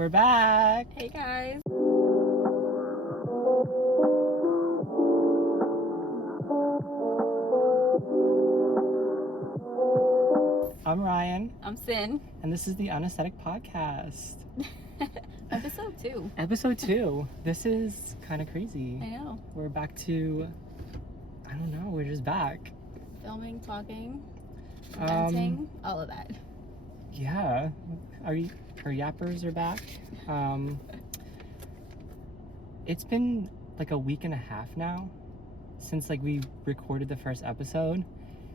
We're back. Hey guys. I'm Ryan. I'm Sin. And this is the Unaesthetic Podcast. Episode 2. Episode 2. This is kind of crazy. I know. We're back to, I don't know, we're just back. Filming, talking, venting, all of that. Yeah. Our yappers are back. It's been like a week and a half now since like we recorded the first episode.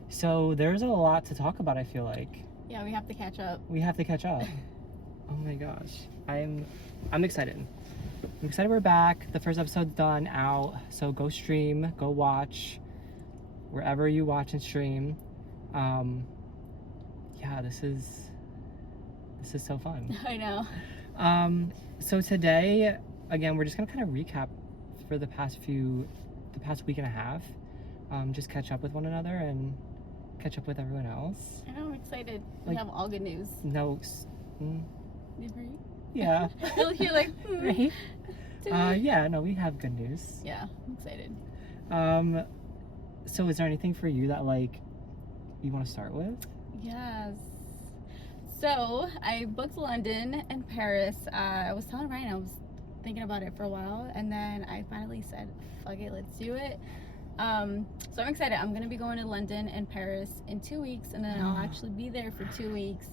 So there's a lot to talk about, I feel like. Yeah, we have to catch up. Oh my gosh. I'm excited. I'm excited we're back. The first episode's done, out. So go stream, go watch wherever you watch and stream. Yeah, this is so fun. I know. So today, again, we're just gonna kind of recap for the past week and a half. Just catch up with one another and catch up with everyone else. I know, I'm excited. We have all good news. No. You agree? Yeah. You're like, Right? Yeah, no, we have good news. Yeah, I'm excited. So is there anything for you that like you want to start with? Yes. So I booked London and Paris. I was telling Ryan I was thinking about it for a while, and then I finally said, fuck it, let's do it. So I'm excited. I'm gonna be going to London and Paris in 2 weeks, and then I'll actually be there for 2 weeks.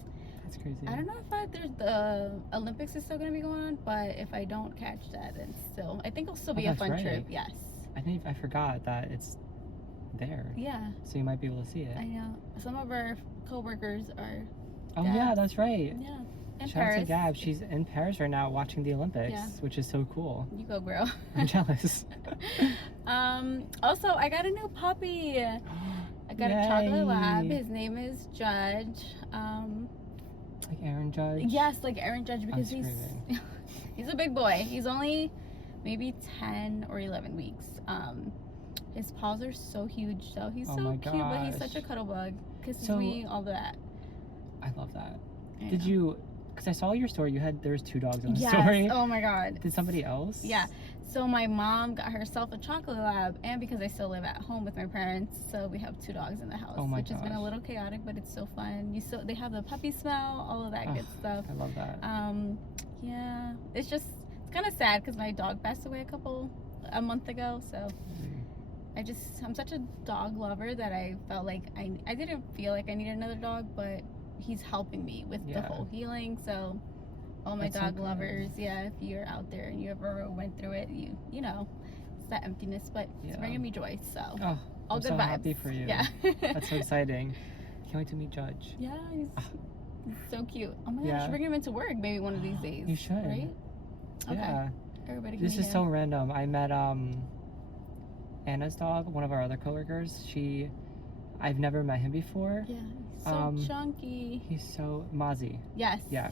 That's crazy. I don't know if there's the Olympics is still gonna be going on, but if I don't catch that, then still, I think it'll still be a fun trip. Yes. I forgot that it's there. Yeah. So you might be able to see it. I know. Some of our co-workers are. Oh yeah, that's right. Yeah. In Shout out Paris. to Gab. She's in Paris right now watching the Olympics, Yeah. which is so cool. You go, girl. I'm jealous. Also, I got a new puppy. I got a chocolate lab. His name is Judge. Like Aaron Judge? Yes, like Aaron Judge, because he's a big boy. He's only maybe 10 or 11 weeks. His paws are so huge, though. He's so cute, but he's such a cuddle bug. Kisses me, all that. I love that. Did you? Because I saw your story. There was 2 dogs in the yes. story. Oh my god. Did somebody else? Yeah. So my mom got herself a chocolate lab, and because I still live at home with my parents, so we have 2 dogs in the house, which has been a little chaotic, but it's so fun. They have the puppy smell, all of that good stuff. I love that. Yeah. It's kind of sad because my dog passed away a month ago, so I'm such a dog lover that I felt like I didn't feel like I needed another dog, but he's helping me with the whole healing. So all my dog lovers, if you're out there and you ever went through it, you know it's that emptiness, but it's bringing me joy. So all good so vibes. Happy for you. Yeah. That's so exciting. Can't wait to meet Judge. Yeah, he's so cute. Oh my gosh, I should bring him into work maybe one of these days. You should. Right? Okay. Yeah. Everybody can This is so random. I met Anna's dog, one of our other coworkers. I've never met him before. Yeah, he's so chunky. He's so Mozzie. Yes. Yeah.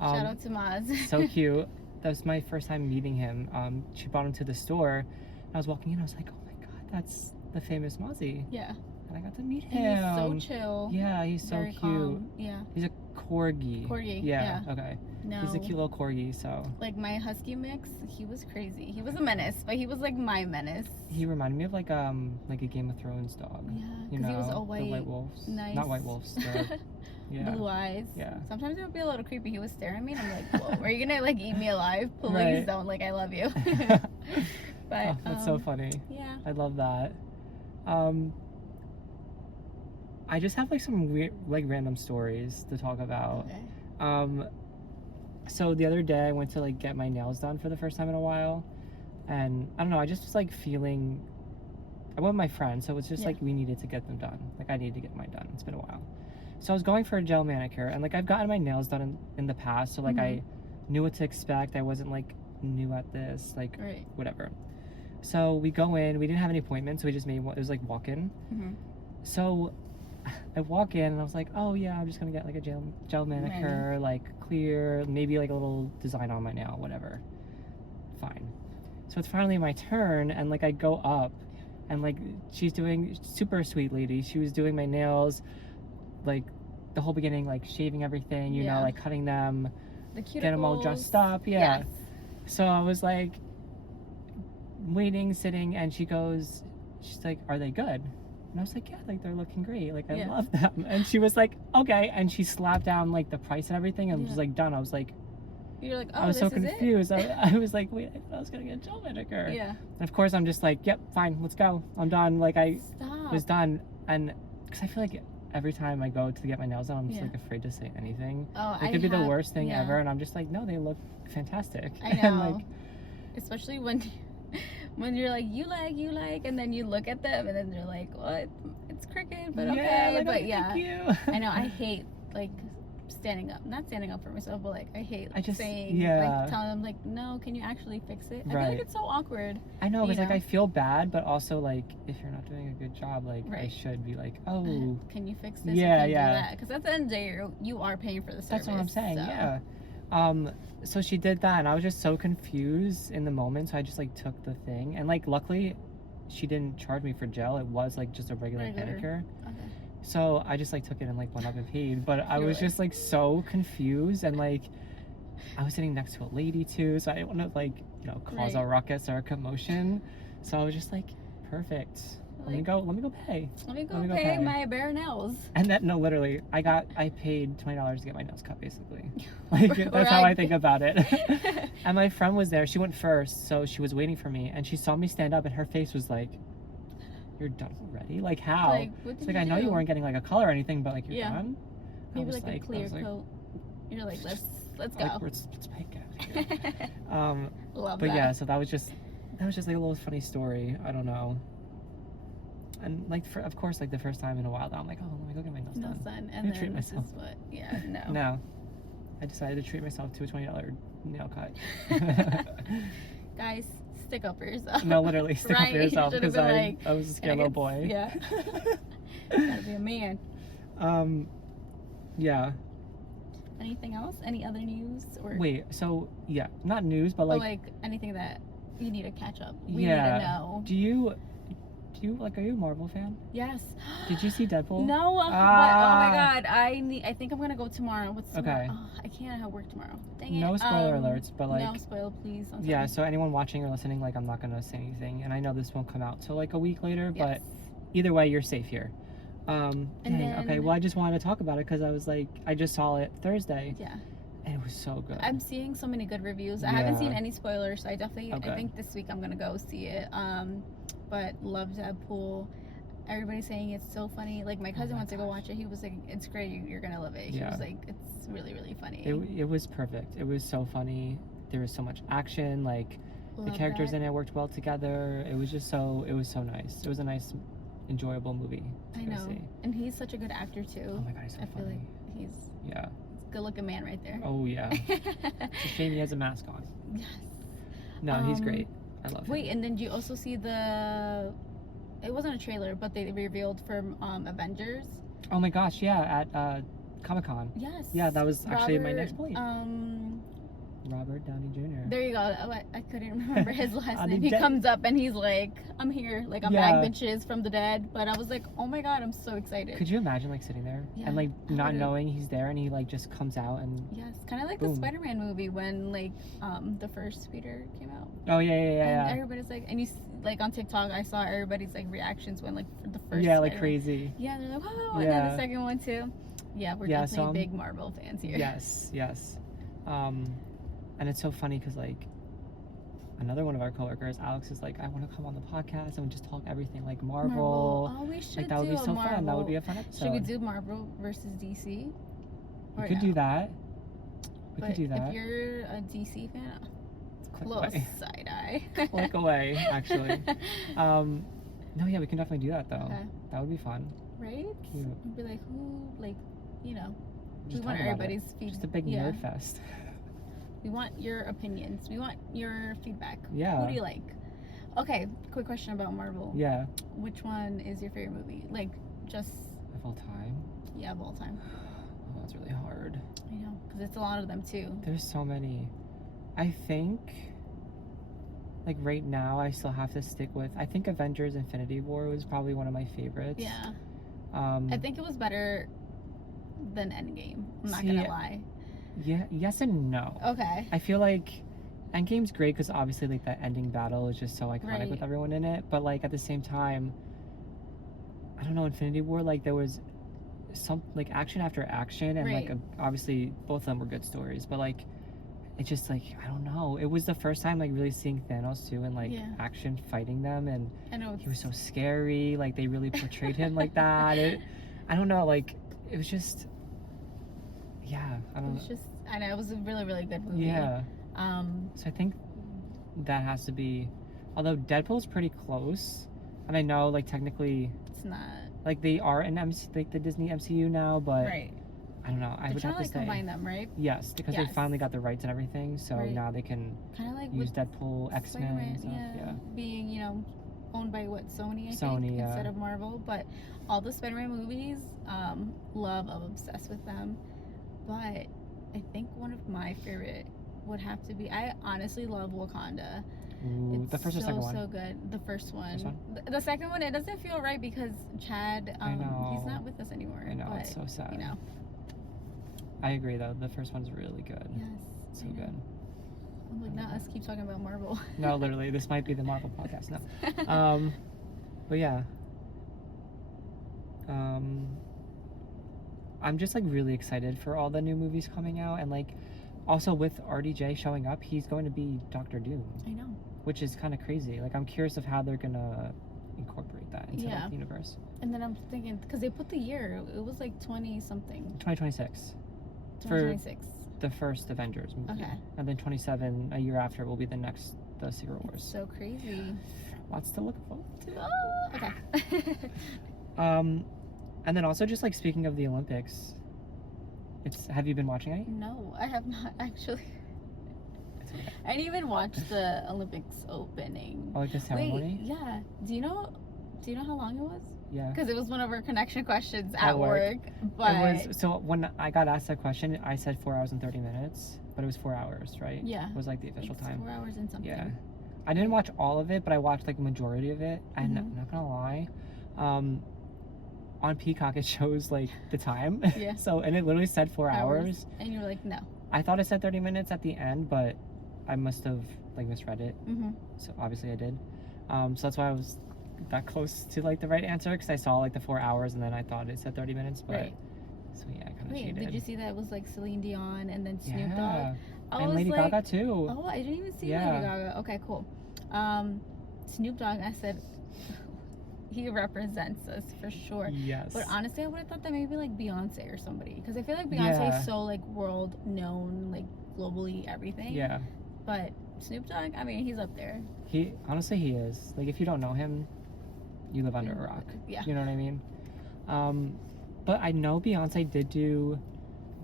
Shout out to Maz. So cute. That was my first time meeting him. She brought him to the store, and I was walking in. I was like, "Oh my god, that's the famous Mozzie." Yeah. And I got to meet him. And he's so chill. Yeah, he's so cute. Calm. Yeah. He's a corgi. Corgi. Yeah. Okay. No. He's a cute little corgi. So. Like my husky mix, he was crazy. He was a menace, but he was like my menace. He reminded me of like a Game of Thrones dog. Yeah. Because he was all white. The White Wolves. Nice. Not White Wolves. Blue eyes. Yeah. Sometimes it would be a little creepy. He was staring at me, and I'm like, "Whoa, are you gonna like eat me alive? Please don't. Like, I love you." But that's so funny. Yeah. I love that. I just have like some weird, like random stories to talk about. Okay. So the other day I went to like get my nails done for the first time in a while, and I don't know. I just was like feeling. I went with my friend, so it's just like we needed to get them done. Like I needed to get mine done. It's been a while. So I was going for a gel manicure, and like I've gotten my nails done in the past, so like I knew what to expect. I wasn't like new at this, like whatever. So we go in. We didn't have any appointments, so we just made it was like walk-in. So I walk in and I was like, oh yeah, I'm just gonna get like a gel manicure, like clear, maybe like a little design on my nail, whatever. Fine. So it's finally my turn, and like I go up, and like she's doing, super sweet lady. She was doing my nails, like the whole beginning, like shaving everything, you know, like cutting them, the cuticles. get them all dressed up. Yeah. Yes. So I was like waiting, sitting, and she's like, "Are they good?" And I was like, "Yeah, like they're looking great. Like I love them." And she was like, "Okay," and she slapped down like the price and everything, and was like done. I was like, you're like, oh, I was so this is confused. I was like, wait, I thought I was gonna get gel vinegar. Yeah. And of course, I'm just like, yep, fine, let's go. I'm done. Like I was done, and because I feel like every time I go to get my nails done, I'm just like afraid to say anything. Oh, it could be the worst thing ever, and I'm just like, no, they look fantastic. I know. And like, especially when you're like, you like, and then you look at them, and then they're like, what? It's crooked, but okay. Like, but okay, yeah, thank you. I know. I hate like not standing up for myself, but like I hate saying, yeah, like telling them like, no, can you actually fix it? I right. feel like it's so awkward. I know, because like I feel bad, but also like if you're not doing a good job, like I should be like, oh, can you fix this? Yeah, do that? Because at the end of the day, you are paying for the service. That's what I'm saying. So. Yeah. So she did that, and I was just so confused in the moment. So I just like took the thing, and like luckily, she didn't charge me for gel. It was like just a regular manicure. Okay. So I just like took it and like went up and paid. But I was just like so confused, and like I was sitting next to a lady too, so I didn't want to like cause a ruckus or a commotion. So I was just like, perfect. Let me go pay. Let me go pay my bare nails. And that literally, I paid $20 to get my nails cut, basically. Like that's how I think about it. And my friend was there. She went first, so she was waiting for me, and she saw me stand up, and her face was like, "You're done already? Like how?" Like, what did I know you weren't getting like a color or anything, but like you're done. Maybe like a clear coat. You're like, let's go. Like, let's make it. Love but that. yeah, so that was just like a little funny story. I don't know. And like, of course, like the first time in a while, I'm like, oh, let me go get my nails done. And then treat myself. No. I decided to treat myself to a $20 nail cut. Guys, stick up for yourself. No, literally, stick up for yourself, because I was a scared little boy. Yeah. Gotta be a man. Yeah. Anything else? Any other news? Or wait, so yeah, not news, but like anything that you need to catch up. We need to know. Do you like, are you a Marvel fan? Yes. Did you see Deadpool? No, but oh my god, I think I'm gonna go tomorrow. What's tomorrow? Okay. Oh, I can't have work tomorrow. Dang it. No spoiler alerts, but like no spoil, please. Yeah, so anyone watching or listening, like I'm not gonna say anything, and I know this won't come out till like a week later, but either way, you're safe here. Okay, well I just wanted to talk about it because I was like, I just saw it Thursday. Yeah. And it was so good. I'm seeing so many good reviews. I haven't seen any spoilers, so I think this week I'm gonna go see it. But love Deadpool. Everybody's saying it's so funny. Like my cousin went to go watch it. He was like, "It's great. You're gonna love it." He was like, "It's really, really funny." It was perfect. It was so funny. There was so much action. Like the characters in it worked well together. It was so nice. It was a nice, enjoyable movie. I know. And he's such a good actor too. Oh my god, he's so funny. I feel like he's a good-looking man right there. Oh yeah. It's a shame he has a mask on. Yes. No, he's great. I love him. Wait, and then did you also see it wasn't a trailer, but they revealed from Avengers. Oh my gosh, yeah, at Comic-Con. Yes. Yeah, that was actually my next point. Robert Downey Jr. There you go. I couldn't remember his last name. He comes up and he's like, I'm here. Like, I'm back, bitches, from the dead. But I was like, oh my god, I'm so excited. Could you imagine, like, sitting there and, like, not knowing he's there and he, like, just comes out and... Yes, kind of like the Spider-Man movie when, like, the first Peter came out. Oh, yeah. And everybody's like, and you, like, on TikTok, I saw everybody's, like, reactions when, like, for the first Yeah, like, crazy. Yeah, they're like, whoa, and then the second one, too. Yeah, we're definitely big Marvel fans here. Yes. And it's so funny because, like, another one of our coworkers, Alex, is like, I want to come on the podcast and just talk everything, like, Marvel. Oh, we should like, that would be so fun. That would be a fun episode. Should we do Marvel versus DC? We could do that. Could do that. If you're a DC fan, close side eye. Click away, actually. No, yeah, we can definitely do that, though. Okay. That would be fun. Right? Cute. We'd be like, who, like, you know, just we want everybody's feedback. Just a big nerd fest. We want your opinions. We want your feedback. Yeah. Who do you like? Okay, quick question about Marvel. Yeah. Which one is your favorite movie? Like, just... Of all time? Yeah, of all time. Oh, that's really hard. I know, because it's a lot of them, too. There's so many. I think... Like, right now, I still have to stick with... I think Avengers Infinity War was probably one of my favorites. Yeah. I think it was better than Endgame. I'm not gonna lie. Yeah, yes and no. Okay. I feel like Endgame's great because obviously like that ending battle is just so iconic Right. with everyone in it. But like at the same time, I don't know, Infinity War, like there was some like action after action, and Right. like obviously both of them were good stories, but like it just like I don't know. It was the first time like really seeing Thanos too and like Yeah. action fighting them, and I know he was so scary. Like they really portrayed him like that. I don't know. Like it was just yeah. I It don't was know. just, I know, it was a really, really good movie. Yeah. So I think that has to be, although Deadpool's pretty close, and I know like technically It's not. like they are in like the Disney MCU now, but Right. I don't know. I They're would trying have to to like say combine them, right? yes, because they Yes. finally got the rights and everything, so Right. now they can Kind of like use with Deadpool, X-Men, Spider-Man, and stuff. Yeah. being, you know, owned by what, Sony, I Sony, think, yeah. instead of Marvel. But all the Spider-Man movies, I'm obsessed with them. But I think one of my favorite would have to be, I honestly love Wakanda. Ooh, It's the first or so, second one? so good. The first one. First one? The second one, it doesn't feel right because Chad, I know. he's not with us anymore. I know, but, it's so sad. you know. I agree though. The first one's really good. Yes. So I know. good. I'm like, not us keep talking about Marvel. No, literally, this might be the Marvel podcast now. But yeah. I'm just like really excited for all the new movies coming out, and like also with RDJ showing up, he's going to be Doctor Doom, I know. which is kind of crazy. Like I'm curious of how they're gonna incorporate that into Yeah. like, the universe. And then I'm thinking, because they put the year, it was like 20 something. 2026, 2026. the first Avengers movie, Okay. and then 27 a year after will be the next the Secret Wars. So crazy. Lots to look forward to. Oh, okay. And then also just like speaking of the Olympics, have you been watching any? No, I have not actually. It's okay. I didn't even watch the Olympics opening. Oh, like the ceremony? Wait, yeah. Do you know how long it was? Yeah. Because it was one of our connection questions At at work. work. But It was, so when I got asked that question, I said 4 hours and 30 minutes, but it was 4 hours, right? Yeah. It was like the official it's time. 4 hours and something. Yeah. I didn't watch all of it, but I watched like a majority of it. And Mhm. I'm not gonna lie, on Peacock it shows like the time. Yeah. So and it literally said 4 hours. And you were like, no. I thought it said 30 minutes at the end, but I must have like misread it. Mm-hmm. So obviously I did. So that's why I was that close to like the right answer, because I saw like the 4 hours and then I thought it said 30 minutes, but Right. so yeah, I kind of Wait, cheated. did you see that it was like Celine Dion and then Snoop Dogg? Yeah. I And was Lady like, Gaga too. oh, I didn't even see Yeah. Lady Gaga. Okay, cool. Snoop Dogg, I said, he represents us for sure. Yes. But honestly, I would have thought that maybe like Beyonce or somebody, because I feel like Beyonce Yeah. is so like world known, like globally everything. Yeah. But Snoop Dogg, I mean, he's up there. He is. Like if you don't know him, you live under a rock. Yeah. You know what I mean? But I know Beyonce did do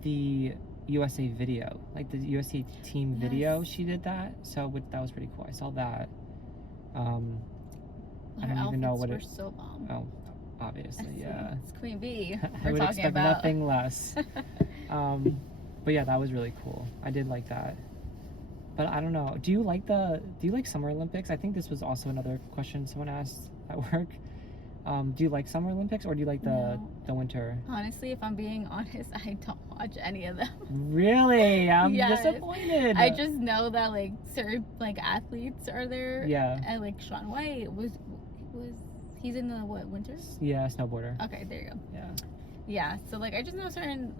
the USA video, like the USA team video. Yes. She did that, so that was pretty cool. I saw that. I Her don't even know outfits what were it. so bomb. Oh, obviously, yeah. It's Queen Bee. I We're would talking expect about nothing less. But yeah, that was really cool. I did like that. But I don't know. Do you like Summer Olympics? I think this was also another question someone asked at work. Do you like Summer Olympics, or do you like No. the winter? Honestly, if I'm being honest, I don't watch any of them. Really? I'm Yes. disappointed. I just know that like certain like athletes are there. Yeah. And like Shaun White was he's in the what, winter? Yeah, snowboarder. Okay, there you go. Yeah. Yeah. So like I just know certain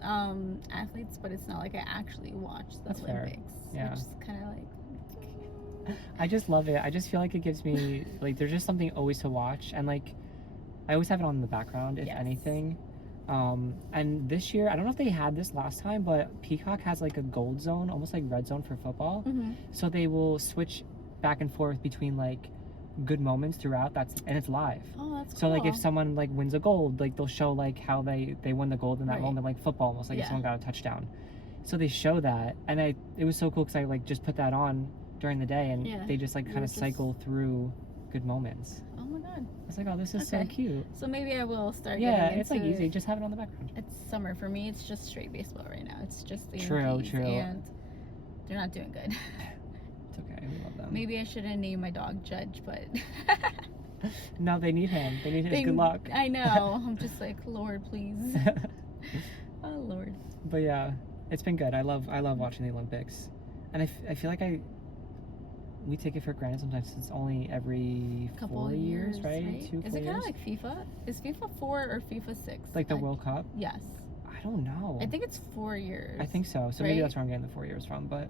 athletes, but it's not like I actually watch the That's fair. Olympics. Yeah. Which is kinda like I just love it. I just feel like it gives me like there's just something always to watch, and like I always have it on in the background if Yes. anything. And this year, I don't know if they had this last time, but Peacock has like a gold zone, almost like red zone for football. Mhm. So they will switch back and forth between like good moments throughout. And it's live. Oh, that's cool. So like if someone like wins a gold, like they'll show like how they won the gold in that Right. moment, like football almost, like if Yeah. someone got a touchdown. So they show that, and it was so cool because I like just put that on during the day, and Yeah. they just like It kind of was just- cycle through good moments. Oh my god. I was like, oh, this is so Okay. cute. So maybe I will start Yeah, getting it's like into easy. it. Just have it on the background. It's summer for me. It's just straight baseball right now. It's just the True, Yankees, true. and they're not doing good. It's okay. We love them. Maybe I shouldn't name my dog Judge, but No, they need him. They need his good luck. I know. I'm just like, Lord, please. Oh Lord. But yeah, It's been good. I love watching the Olympics, and I feel like we take it for granted sometimes. It's only every Couple 4 years, right? 2, 4 Is it kind years. of like FIFA? Is FIFA 4 or FIFA 6? Like the World Cup? Yes. I don't know. I think it's 4 years. I think so. So maybe that's where I'm getting the 4 years from. But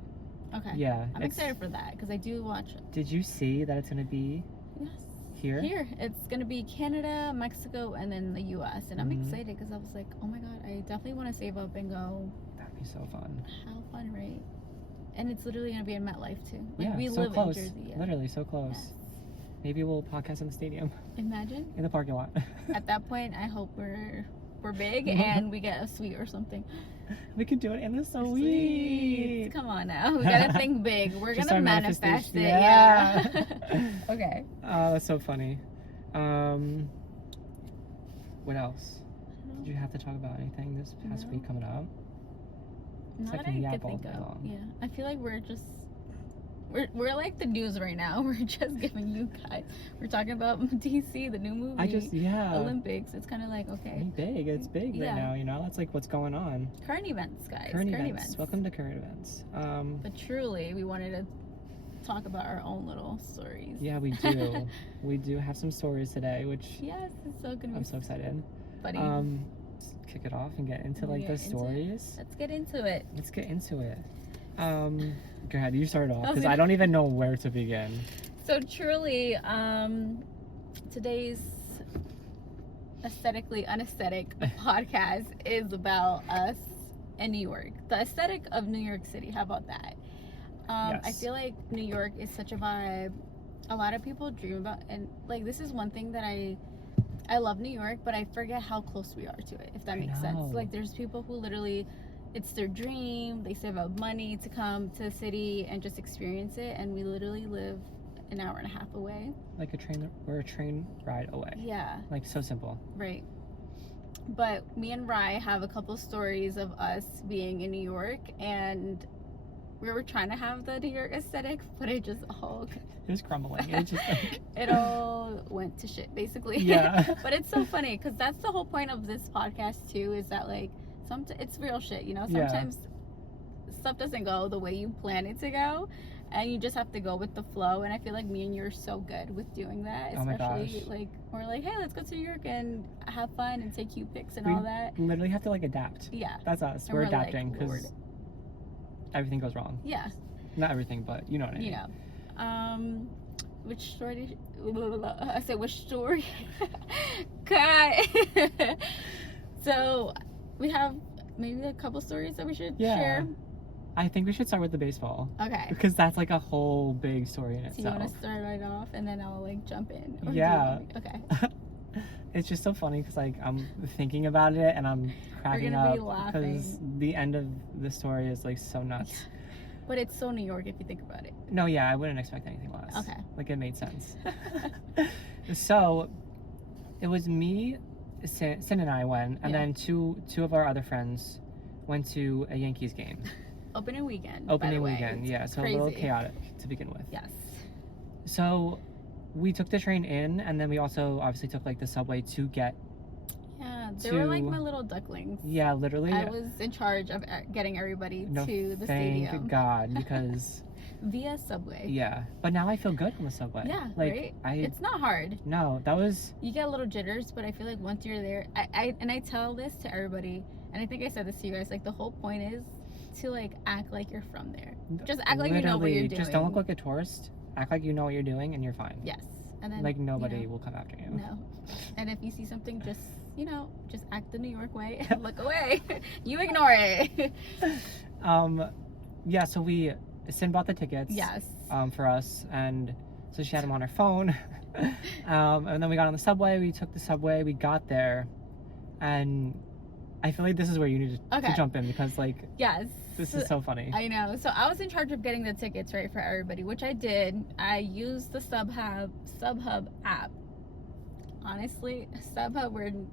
okay. yeah, I'm excited for that because I do watch it. Did you see that it's gonna be here? Here, it's gonna be Canada, Mexico, and then the U.S. And I'm Mhm. excited because I was like, oh my god, I definitely want to save up and go. That'd be so fun. How fun, right? And it's literally gonna be in MetLife too. Like, Yeah, we so live close. in Jersey. Yeah. Literally so close. Yes. Maybe we'll podcast in the stadium, Imagine. in the parking lot. At that point, I hope we're big and we get a suite or something. We could do it in the suite. Come on now, we gotta think big. We're Just gonna our manifest it. manifestation. Yeah. Okay. Oh, that's so funny. What else? Did you have to talk about anything this past week coming up? Not like that a I yap could all think day of. long. Yeah, I feel like we're like the news right now. We're just giving you guys. We're talking about DC, the new movie. Olympics. It's kind of like okay. Big. It's big right now. You know, that's like what's going on. Current events, guys. Current events. Welcome to current events. But truly, we wanted to talk about our own little stories. Yeah, we do. We do have some stories today, which yes, it's so good. I'm so excited. Buddy. Let's kick it off and get into like the stories. Let's get into it. Go ahead, you start off because I don't even know where to begin. So truly, today's aesthetically unaesthetic podcast is about us in New York. The aesthetic of New York City. How about that? Yes. I feel like New York is such a vibe. A lot of people dream about, and like this is one thing that I love New York, but I forget how close we are to it. If that makes sense. Like there's people who literally, it's their dream. They save up money to come to the city and just experience it, and we literally live an hour and a half away. Like we're a train ride away. Yeah. Like so simple. Right. But me and Rye have a couple stories of us being in New York, and we were trying to have the New York aesthetic, but it just all it was crumbling. It just like it all went to shit basically. Yeah. But it's so funny because that's the whole point of this podcast too, is that like it's real shit, you know. Sometimes stuff doesn't go the way you plan it to go, and you just have to go with the flow. And I feel like me and you are so good with doing that, especially like we're like, hey, let's go to New York and have fun and take cute pics and all that. Literally have to like adapt. Yeah, that's us. And we're adapting because everything goes wrong. Yeah, not everything, but you know what I mean. You know, which story? I said which story? God. So we have maybe a couple stories that we should share. I think we should start with the baseball. Okay. Because that's like a whole big story in itself. So you want to start right off and then I'll like jump in? Or yeah. Okay. It's just so funny because like I'm thinking about it and I'm cracking up because the end of the story is like so nuts. Yeah. But it's so New York if you think about it. No, yeah, I wouldn't expect anything less. Okay. Like it made sense. So it was me, Sin and I went, and then two of our other friends went to a Yankees game. Opening weekend. Opening weekend, yeah. So crazy. A little chaotic to begin with. Yes. So we took the train in, and then we also obviously took like the subway to get. Yeah, they were like my little ducklings. Yeah, literally. I was in charge of getting everybody to the stadium. Thank God, because. Via subway. Yeah, but now I feel good on the subway. Yeah, like, right? It's not hard. No, that was. You get a little jitters, but I feel like once you're there, I tell this to everybody, and I think I said this to you guys. Like the whole point is to like act like you're from there. Just act like you know what you're doing. Just don't look like a tourist. Act like you know what you're doing, and you're fine. Yes, and then like nobody will come after you. No, and if you see something, just act the New York way and look away. You ignore it. Yeah. So Sin bought the tickets. Yes. For us, and so she had them on her phone. And then we got on the subway. We took the subway. We got there, and I feel like this is where you need to jump in because like yes, this is so funny. I know. So I was in charge of getting the tickets right for everybody, which I did. I used the StubHub app. Honestly, StubHub,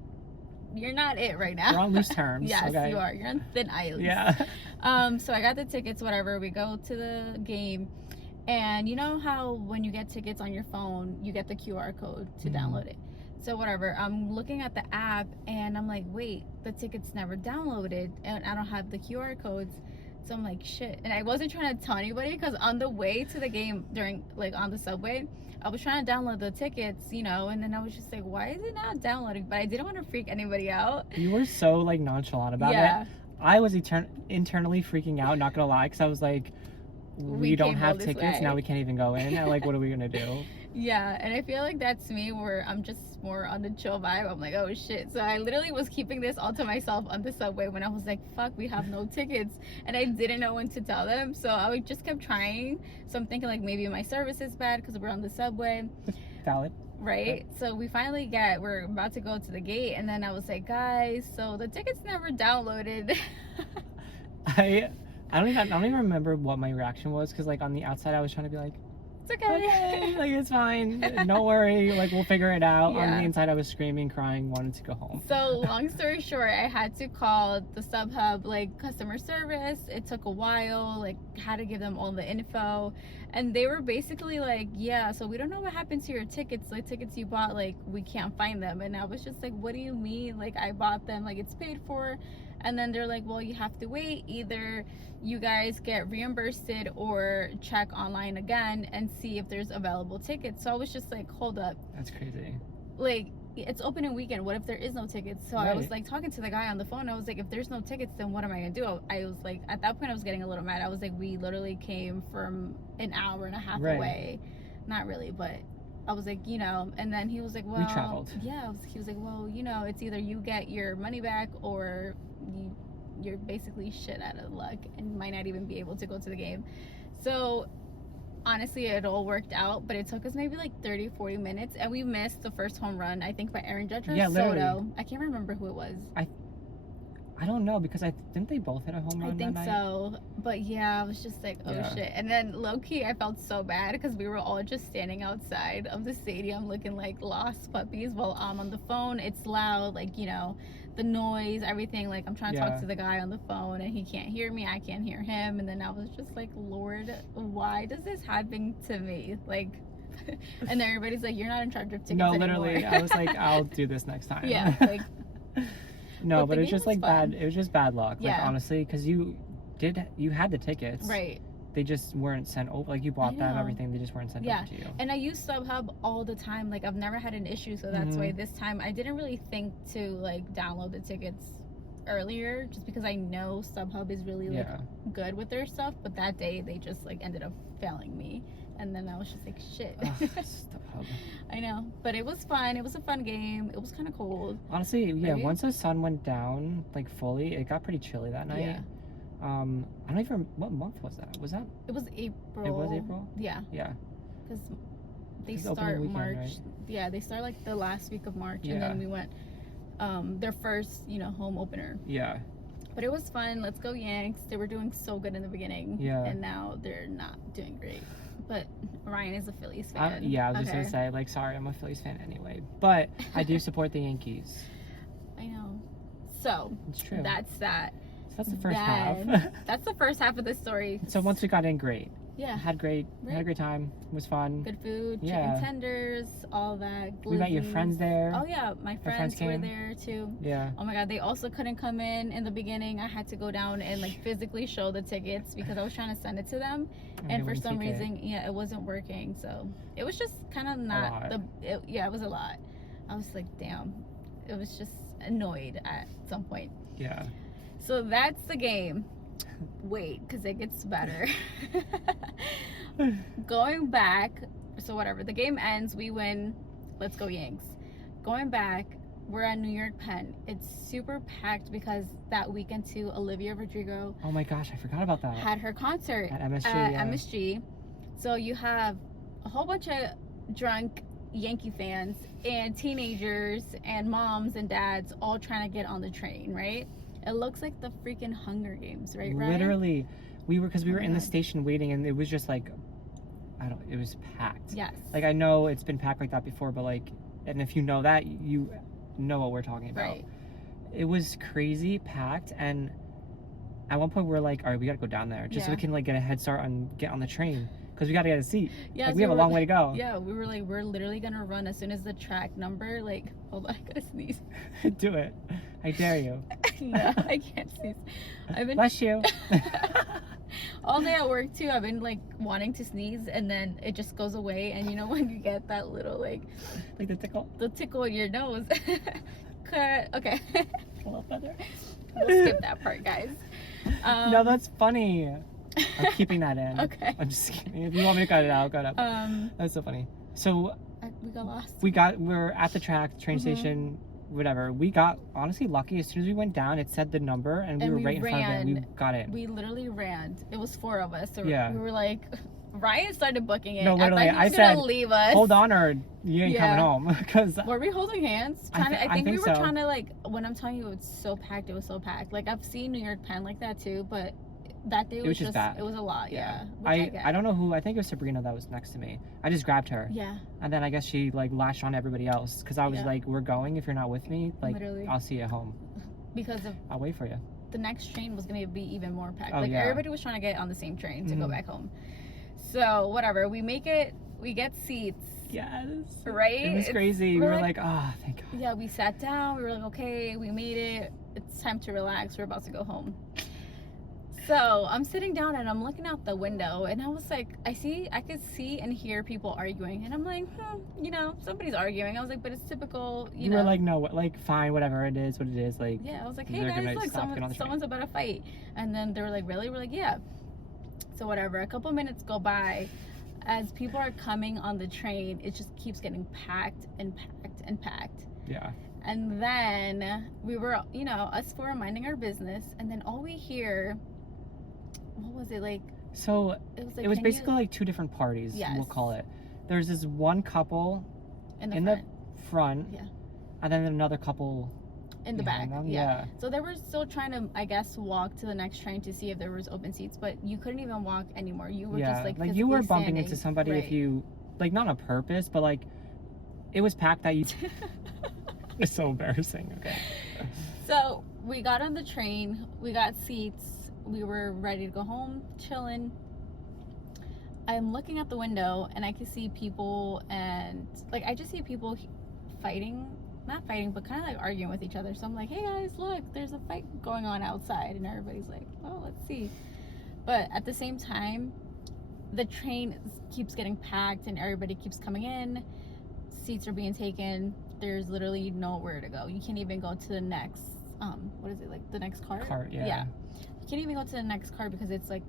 you're not it right now. We're on loose terms. Yes, you are. You're on thin ice. Yeah. So I got the tickets, whatever. We go to the game, and you know how when you get tickets on your phone, you get the QR code to download it. So whatever, I'm looking at the app and I'm like, wait, the ticket's never downloaded and I don't have the QR codes. So I'm like, shit. And I wasn't trying to tell anybody because on the way to the game during, like, on the subway, I was trying to download the tickets, you know, and then I was just like, why is it not downloading? But I didn't want to freak anybody out. You were so, like, nonchalant about Yeah. it. I was internally freaking out, not gonna lie, because I was like, we don't came all have this tickets, way. now we can't even go in. And, like, what are we gonna do? Yeah, and I feel like that's me where I'm just more on the chill vibe. I'm like, oh shit. So I literally was keeping this all to myself on the subway when I was like, fuck, we have no tickets. And I didn't know when to tell them. So I just kept trying. So I'm thinking like maybe my service is bad because we're on the subway. Valid. Right? So we finally we're about to go to the gate. And then I was like, guys, so the ticket's never downloaded. I don't even remember what my reaction was, because like on the outside I was trying to be like, It's okay. okay, like it's fine, don't worry, like we'll figure it out. Yeah. On the inside I was screaming, crying, wanted to go home. So long story short, I had to call the StubHub like customer service. It took a while, like had to give them all the info, and they were basically like, yeah, so we don't know what happened to your tickets, the tickets you bought, like we can't find them. And I was just like, what do you mean? Like I bought them, like it's paid for. And then they're like, well, you have to wait, either you guys get reimbursed or check online again and see if there's available tickets. So I was just like, hold up, That's crazy. like it's opening weekend, what if there is no tickets? So I was Right. like talking to the guy on the phone. I was like, if there's no tickets, then what am I gonna do? I was like, at that point I was getting a little mad. I was like, we literally came from an hour and a half Right. away. Not really, but I was like, you know. And then he was like, well, We traveled. yeah, he was like, well, you know, it's either you get your money back or you're basically shit out of luck and might not even be able to go to the game. So honestly, it all worked out, but it took us maybe like 30-40 minutes, and we missed the first home run, I think by Aaron Judge or Yeah, literally. Soto. I can't remember who it was. I don't know, because didn't they both hit a home run I think that night? so, but yeah, I was just like, oh Yeah. shit. And then low-key I felt so bad because we were all just standing outside of the stadium looking like lost puppies while I'm on the phone. It's loud, like, you know, the noise, everything. Like I'm trying to Yeah. talk to the guy on the phone and he can't hear me, I can't hear him. And then I was just like, Lord, why does this happen to me? Like, and then everybody's like, you're not in charge of tickets No, anymore. literally, I was like, I'll do this next time. Yeah, like, no, but but the it was game just was like fun. bad. It was just bad luck. Like Yeah. honestly, because you had the tickets. right. They just weren't sent over. Like you bought them, know. everything. They just weren't sent Yeah. over to you. And I use StubHub all the time. Like I've never had an issue, so that's why this time I didn't really think to like download the tickets earlier, just because I know StubHub is really like Yeah. good with their stuff. But that day they just like ended up failing me, and then I was just like, shit. Ugh, StubHub. I know, but it was fun. It was a fun game. It was kind of cold. Honestly, yeah. Right? Once the sun went down, like fully, it got pretty chilly that night. Yeah. I don't even. What month was that? Was that? It was April. It was April. Yeah, Yeah. because they It's opening start weekend, March. right? Yeah, they start like the last week of March, and Yeah. then we went their first, you know, home opener. Yeah. But it was fun. Let's go Yanks. They were doing so good in the beginning. Yeah. And now they're not doing great. But Ryan is a Phillies fan. Yeah. I was just Okay. gonna say, like, sorry, I'm a Phillies fan anyway, but I do support the Yankees. I know. So It's true. that's that. So that's the first Then- half. That's the first half of the story. So once we got in, great. Yeah. Had a great time. It was fun. Good food, Yeah. chicken tenders, all that. We met your glizzies. friends there. Oh yeah, my friends friends were came. there too. Yeah. Oh my god, they also couldn't come in the beginning. I had to go down and like physically show the tickets because I was trying to send it to them, and for some reason, yeah, it wasn't working. So it was just kind of not lot. it was a lot. I was like, damn, it was just annoyed at some point. Yeah. So that's the game. Wait, because it gets better. Going back, so whatever, the game ends, we win, let's go Yanks. Going back, we're at New York Penn. It's super packed because that weekend too, Olivia Rodrigo Oh my gosh, I forgot about that. had her concert At MSG. at yeah. MSG. So you have a whole bunch of drunk Yankee fans and teenagers and moms and dads all trying to get on the train, right? It looks like the freaking Hunger Games, right? Ryan? Literally, we were Oh my in the God. station waiting, and it was just like, it was packed. Yes. Like I know it's been packed like that before, but like, and if you know that, you know what we're talking about. Right. It was crazy packed, and at one point we were like, all right, we gotta go down there just so we Yeah. can like get a head start on get on the train, because we gotta get a seat. Yeah, Like so we have a long way to go. Yeah, we were like, we're literally gonna run as soon as the track number. Like, hold on, I gotta sneeze. Do it. I dare you. No, I can't sneeze. I've been Bless you. all day at work too. I've been like wanting to sneeze, and then it just goes away. And you know when you get that little like the tickle in your nose. Okay. a little feather. We'll skip that part, guys. No, that's funny. I'm keeping that in. Okay. I'm just kidding. If you want me to cut it out, cut it out. That's so funny. So we got lost. We're at the track, train station, whatever. We got honestly lucky. As soon as we went down, it said the number, and we were right in front of it. We got in. We literally ran. It was 4 of us. So yeah. we were like, Ryan started booking it. No, literally, I said, leave us. Hold on, or you ain't coming home. Cause were we holding hands? I think we were so. trying to like. When I'm telling you, it was so packed. It was so packed. Like I've seen New York Penn like that too, but that day was just bad. It was a lot. Yeah. I don't know who. I think it was Sabrina that was next to me. I just grabbed her. Yeah. And then I guess she like latched on everybody else because I was like, "We're going. If you're not with me, like, literally. I'll see you at home." Because I'll wait for you. The next train was gonna be even more packed. Oh, like everybody was trying to get on the same train to go back home. So whatever, we make it. We get seats. Yes. Right. It was crazy. We were like, oh, thank God. Yeah, we sat down. We were like, okay, we made it. It's time to relax. We're about to go home. So I'm sitting down and I'm looking out the window, and I was like, I could see and hear people arguing, and I'm like, you know, somebody's arguing. I was like, but it's typical. You know. Were like, no, like, fine, whatever it is, what it is. Like, yeah, I was like, hey guys, look, someone's about to fight, and then they were like, really? We're like, yeah. So whatever. A couple minutes go by. As people are coming on the train, it just keeps getting packed and packed and packed. Yeah. And then we were, you know, us 4 minding our business, and then all we hear, what was it like? So it was basically like 2 different parties. Yes. We'll call it. There's this one couple in the front. Yeah. And then another couple in the back. Yeah. So they were still trying to, I guess, walk to the next train to see if there was open seats, but you couldn't even walk anymore. You were just like you were bumping standing into somebody if you, like, not on purpose, but like it was packed that you. It's so embarrassing. Okay. So we got on the train. We got seats. We were ready to go home, chilling. I'm looking out the window and I can see people, and like I just see people fighting. Not fighting, but kind of like arguing with each other. So I'm like, hey guys, look, there's a fight going on outside. And everybody's like, oh, let's see. But at the same time, the train keeps getting packed and everybody keeps coming in. Seats are being taken. There's literally nowhere to go. You can't even go to the next, what is it, like the next car? Yeah. You can't even go to the next car because it's like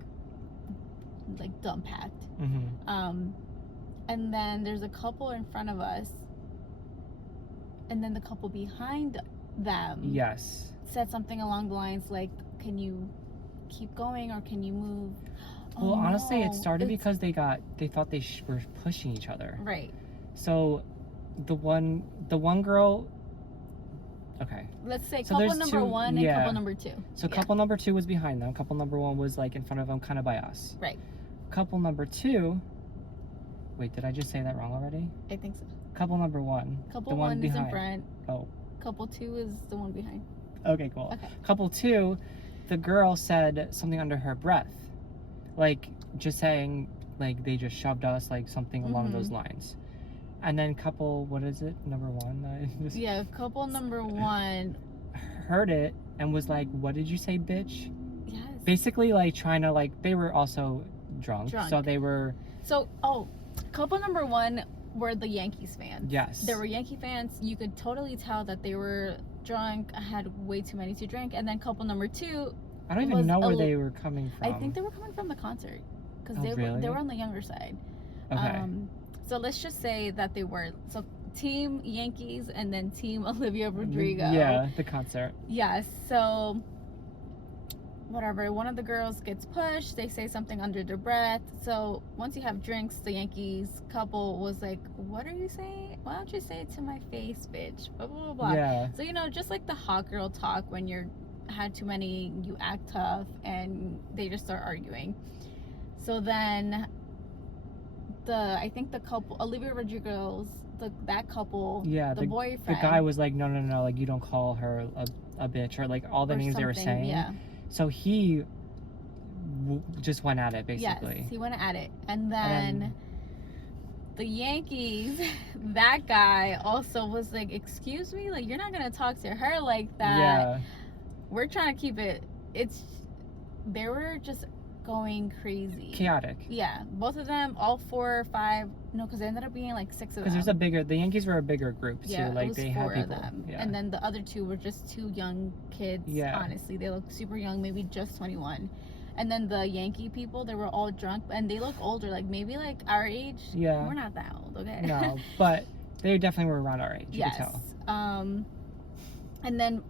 dumb packed. And then there's a couple in front of us. And then the couple behind them said something along the lines like, can you keep going or can you move? Well, honestly, it started because they thought they were pushing each other. Right. So the one girl, okay. Let's say couple number 1 and couple number 2. So couple number 2 was behind them. Couple number 1 was like in front of them, kind of by us. Right. Couple number 2, wait, did I just say that wrong already? I think so. Couple number 1. Couple 1 is in front. Oh. Couple 2 is the one behind. Okay, cool. Okay. Couple 2, the girl said something under her breath. Like, just saying, like, they just shoved us, like, something along those lines. And then couple, what is it? Number 1? Yeah, couple number 1 heard it and was like, what did you say, bitch? Yes. Basically, like, trying to, like, they were also drunk. So they were... So, couple number 1 were the Yankees fans. Yes. They were Yankee fans. You could totally tell that they were drunk, had way too many to drink. And then couple number 2, I don't even know where they were coming from. I think they were coming from the concert because they were on the younger side. Okay. So let's just say that they were Team Yankees and then Team Olivia Rodrigo. Yeah, the concert. Yeah. So whatever, one of the girls gets pushed, they say something under their breath. So once you have drinks, the Yankees couple was like, what are you saying? Why don't you say it to my face, bitch? Blah, blah, blah, blah. Yeah. So, you know, just like the hot girl talk, when you're had too many, you act tough, and they just start arguing. So then I think the couple, Olivia Rodrigo's, that couple, the boyfriend. The guy was like, no, like, you don't call her a bitch, or like all the names they were saying. Yeah. So he just went at it Yes, basically. he went at it. And then the Yankees, that guy also was like, excuse me, like, you're not gonna talk to her like that. Yeah. We're trying to keep it. They were just going crazy. Chaotic. Yeah, both of them, all 4 or 5. No, because it ended up being like 6 of them. Because the Yankees were a bigger group too. Yeah, Like it was they 4 had people. of them. Yeah. And then the other 2 were just 2 young kids. Yeah. Honestly, they looked super young, maybe just 21. And then the Yankee people, they were all drunk, and they look older, like maybe like our age. Yeah. We're not that old, okay? No, but they definitely were around our age. You Yes. could tell. And then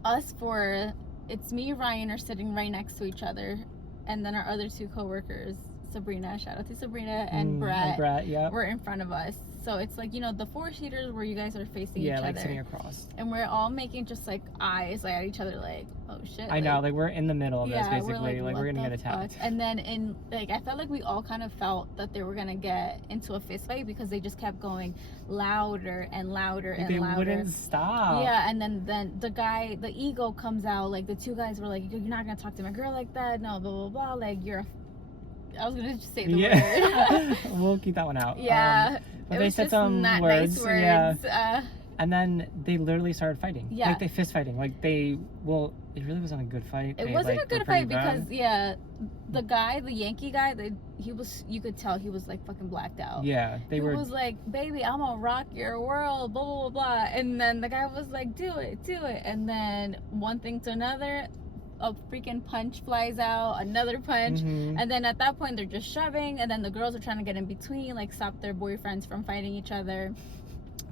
it's me and Ryan are sitting right next to each other, and then our other 2 coworkers, Sabrina, shout out to Sabrina, and Brett, yeah. were in front of us. So it's like, the 4-seaters where you guys are facing each Yeah, other. like sitting across. And we're all making just like eyes like at each other, like, oh shit. I know, like we're in the middle of this yeah, basically. Like we're gonna get attacked. And then I felt like we all kind of felt that they were gonna get into a fist fight because they just kept going louder and louder and louder. They wouldn't stop. Yeah, and then the ego comes out. Like the 2 guys were like, you're not gonna talk to my girl like that. No, blah blah blah. Like I was gonna just say the word. We'll keep that one out. Yeah. But they said some not words. nice words. Yeah. And then they literally started fighting. Yeah. Like they fist fighting. Like it really wasn't a good fight. It wasn't a good fight because the Yankee guy, you could tell he was like fucking blacked out. Yeah. He was like, baby, I'm gonna rock your world, blah blah blah blah. And then the guy was like, do it. And then one thing to another, a freaking punch flies out, another punch, and then at that point they're just shoving, and then the girls are trying to get in between, like stop their boyfriends from fighting each other.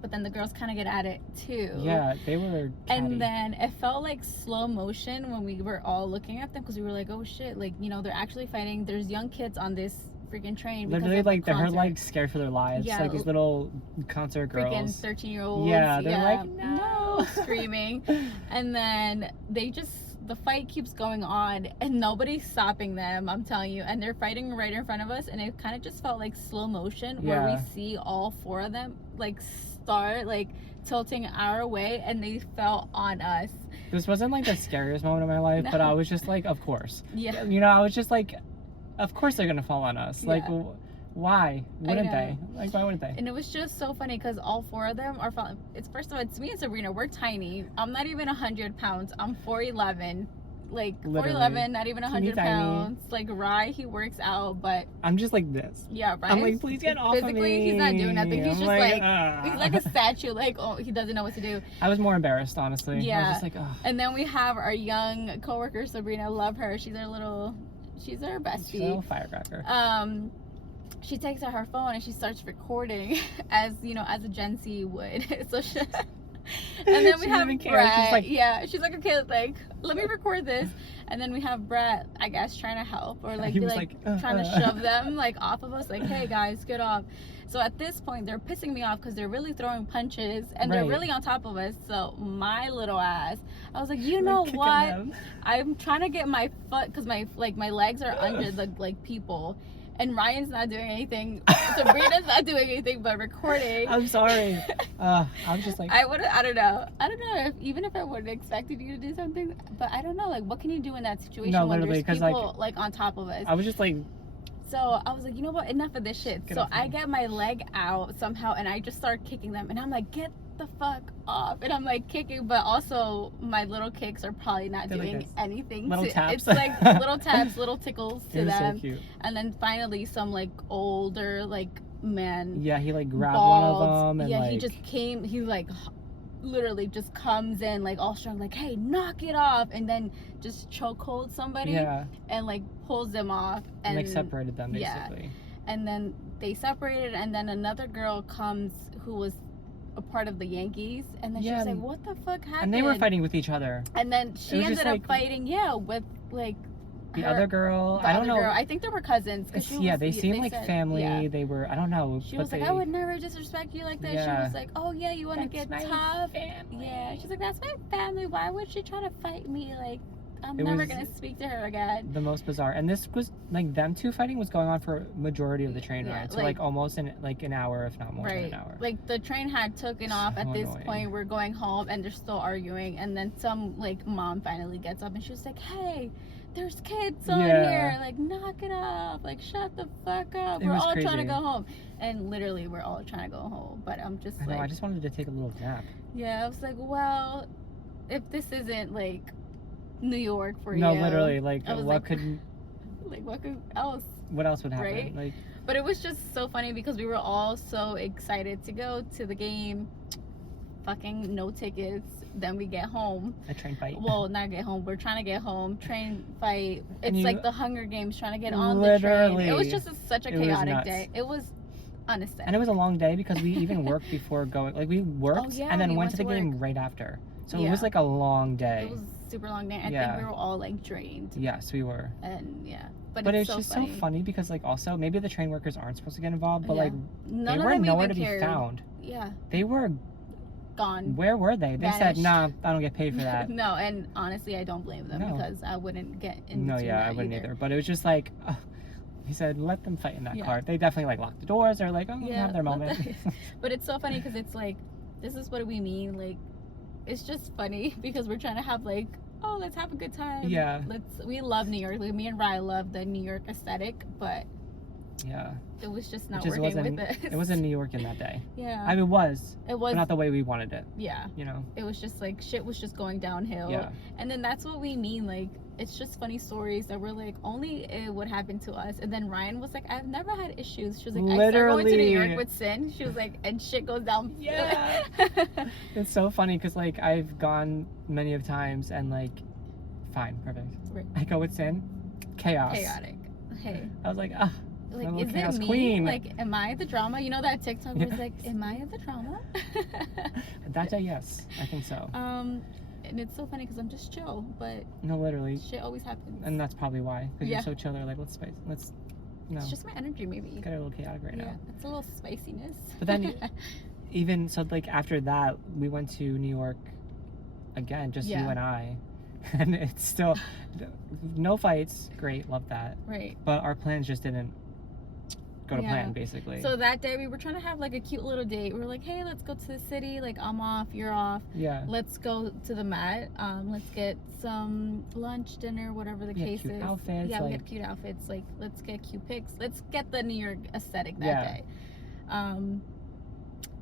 But then the girls kind of get at it too. Yeah, they were catty. And then it felt like slow motion when we were all looking at them, because we were like, oh shit, like, they're actually fighting. There's young kids on this freaking train. Literally, like, they're like scared for their lives. Yeah, like these little concert girls. Freaking 13-year-olds. Yeah, they're like, no, screaming. And then the fight keeps going on and nobody's stopping them, I'm telling you, and they're fighting right in front of us, and it kind of just felt like slow motion where we see all 4 of them like start like tilting our way, and they fell on us. This wasn't like the scariest moment of my life, but I was just like, of course. Yeah. I was just like, of course they're gonna fall on us. Like, why wouldn't they? Like, why wouldn't they? And it was just so funny because all 4 of them are falling. First of all, it's me and Sabrina. We're tiny. I'm not even 100 pounds. I'm 4'11". Like, literally. 4'11", not even 100 pounds. Like, Rye, he works out, but I'm just like this. Yeah, right. I'm like, please get off of me. Physically, he's not doing nothing. He's I'm just like he's like a statue. Like, oh, he doesn't know what to do. I was more embarrassed, honestly. Yeah. I was just like, oh. And then we have our young coworker Sabrina. Love her. She's our bestie. She's a little firecracker. She takes out her phone and she starts recording as a Gen Z would. So and then we have Brett. She's like, okay, like, let me record this. And then we have Brett, I guess, trying to help, or like trying to shove them like off of us, like, hey guys, get off. So at this point they're pissing me off because they're really throwing punches and they're really on top of us. So my little ass, I was like, you know what? I'm trying to get my foot, because my legs are under the like people. And Ryan's not doing anything. Sabrina's not doing anything but recording. I'm sorry. I'm just like, I don't know if I would have expected you to do something, but I don't know. Like, what can you do in that situation when there's people like on top of us? I was just like. So I was like, you know what? Enough of this shit. So I get my leg out somehow, and I just start kicking them, and I'm like, get the fuck off. And I'm like kicking, but also my little kicks are probably not doing anything. Little taps. It's like little taps, little tickles to them. So cute. And then finally some like older like man. Yeah, he like grabbed one of them, and he just came. He like literally just comes in like all strong, like, hey, knock it off, and then just chokehold somebody. Yeah. And like pulls them off and like separated them basically. Yeah. And then they separated, and then another girl comes who was a part of the Yankees, and then she was like, what the fuck happened? And they were fighting with each other. And then she ended up fighting with like the other girl. I don't know. I think they were cousins. They seemed like family. Yeah. They were, I don't know. She was like, I would never disrespect you like that. Yeah. She was like, oh yeah, you want to get tough? Family. Yeah. She's like, that's my family. Why would she try to fight me? Like, I'm never going to speak to her again. The most bizarre. And this was, like, them two fighting was going on for majority of the train ride. So, like almost an hour, if not more than an hour. Like, the train had taken off at this point. We're going home, and they're still arguing. And then some, like, mom finally gets up, and she was like, hey, there's kids on here. Like, knock it up, like shut the fuck up. It We're was all trying to crazy. go home, and literally we're all trying to go home. But I'm just I know, like, I just wanted to take a little nap. yeah, I was like, well, if this isn't like New York for you, No, literally, like I was what like, could like what else? what else would happen? Right? Like, But it was just so funny because we were all so excited to go to the game. Fucking no tickets. Then we get home. a train fight. Well, not get home. We're trying to get home. Train fight. And It's you- like the Hunger Games trying to get on the train. It was just such a It was chaotic nuts. day. It was unaesthetic. And it was a long day because we even worked before going. Like we worked yeah, and then we went went to the to game right after. So it Yeah. was like a long day. It was a super long day. I Yeah. think we were all like drained. Yes, we were. And yeah. But it's so just funny. so funny because like also maybe the train workers aren't supposed to get involved, but Yeah. like None they of were them nowhere even to be cared. found. Yeah. They were Gone. where were they? They said, Vanished. "Nah, I don't get paid for that." No, and honestly, I don't blame them No. because I wouldn't get into No, yeah, I wouldn't either. But it was just like, he said, "Let them fight in that Yeah. car." They definitely like locked the doors. They're like, "Oh, have their let moment." the- But it's so funny because it's like, this is what we mean. Like, it's just funny because we're trying to have like, oh, let's have a good time. Yeah. We love New York. Like, me and Rye love the New York aesthetic, but Yeah, it was just not Which just working wasn't. with us. It wasn't New York in that day. Yeah. I mean, it was, it but was. not the way we wanted it. Yeah. You know. It was just like shit was just going downhill. Yeah. And then that's what we mean. Like, it's just funny stories that we're like, only it would happen to us. And then Ryan was like, I've never had issues. She was like, I started going to New York Literally. with Sin. She was like, and shit goes down. Yeah. It's so funny because like I've gone many of times and like, fine, perfect. Right. I go with Sin, chaos. Chaotic. Hey. I was like, ah, Like, little is chaos it me? queen. Like, am I the drama? You know that TikTok was Yeah. like, am I the drama? that day, yes, I think so. And it's so funny because I'm just chill, but No, literally, shit always happens. and that's probably why. Because Yeah. you're so chill. They're like, let's, no, It's just my energy, maybe. get a little chaotic right Yeah, now. it's a little spiciness. But then, even so, like after that, we went to New York again, just Yeah. you and I, and it's still no fights. Great, love that. Right. But our plans just didn't go to Yeah. plan, basically. So that day we were trying to have like a cute little date. We were like, hey, let's go to the city. Like, I'm off, you're off. yeah, Let's go to the Met. Let's get some lunch, dinner, whatever the We had case cute is. outfits, Yeah, we like- had cute outfits. Like, let's get cute pics. Let's get the New York aesthetic that Yeah. day.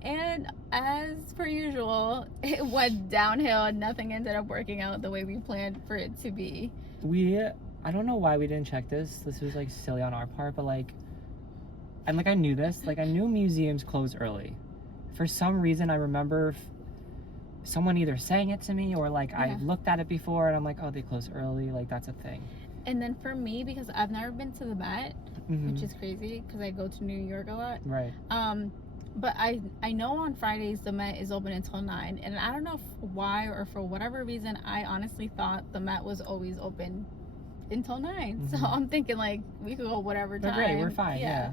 And as per usual, it went downhill and nothing ended up working out the way we planned for it to be. I don't know why we didn't check this. This was like silly on our part, but like, and like I knew this. Like I knew museums close early. For some reason, I remember someone either saying it to me or like I Yeah. looked at it before and I'm like, oh, they close early. Like that's a thing. And then for me, because I've never been to the Met, Mhm. which is crazy because I go to New York a lot. Right. But I know on Fridays the Met is open until 9, and I don't know why or for whatever reason I honestly thought the Met was always open until 9. So Mhm. I'm thinking like we could go whatever But time. great, we're fine. Yeah.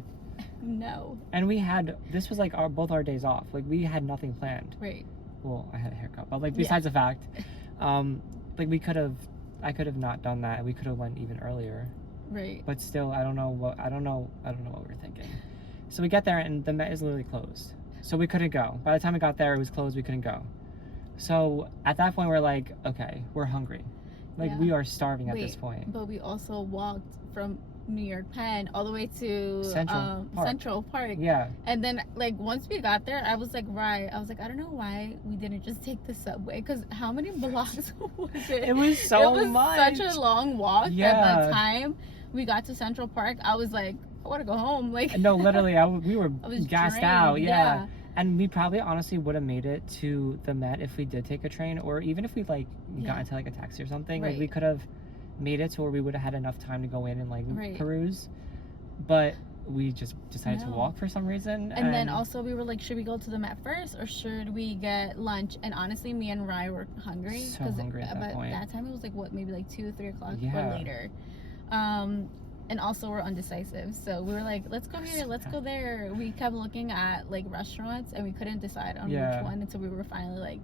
No. And we had this was like both our days off. Like we had nothing planned. Right. Well, I had a haircut, but like Yeah. besides the fact, like I could have not done that. We could have went even earlier. Right. But still, I don't know what we were thinking. So we get there and the Met is literally closed. So we couldn't go. By the time we got there, it was closed. We couldn't go. So at that point, we're like, okay, we're hungry. Like Yeah. we are starving at Wait, this point. But we also walked from New York Penn all the way to Central Park. Central Park. Yeah. And then, like, once we got there, I was like, I don't know why we didn't just take the subway. Because how many blocks was it? It was so It was much. such a long walk. Yeah. That by the time we got to Central Park, I was like, I want to go home. Like, No, literally, we were I was gassed drained. out. Yeah. And we probably honestly would have made it to the Met if we did take a train, or even if we like got Yeah. into like a taxi or something. Like Right. we could have made it to where we would have had enough time to go in and like Right. peruse. But we just decided to No. walk for some reason. And then also we were like, should we go to the Met first or should we get lunch? And honestly, me and Rye were hungry. So hungry at that by point. that time it was like what, maybe like 2 or 3 o'clock Yeah. or later. And also we're undecisive. So we were like, let's go here, let's go there. We kept looking at like restaurants and we couldn't decide on Yeah. which one until we were finally like,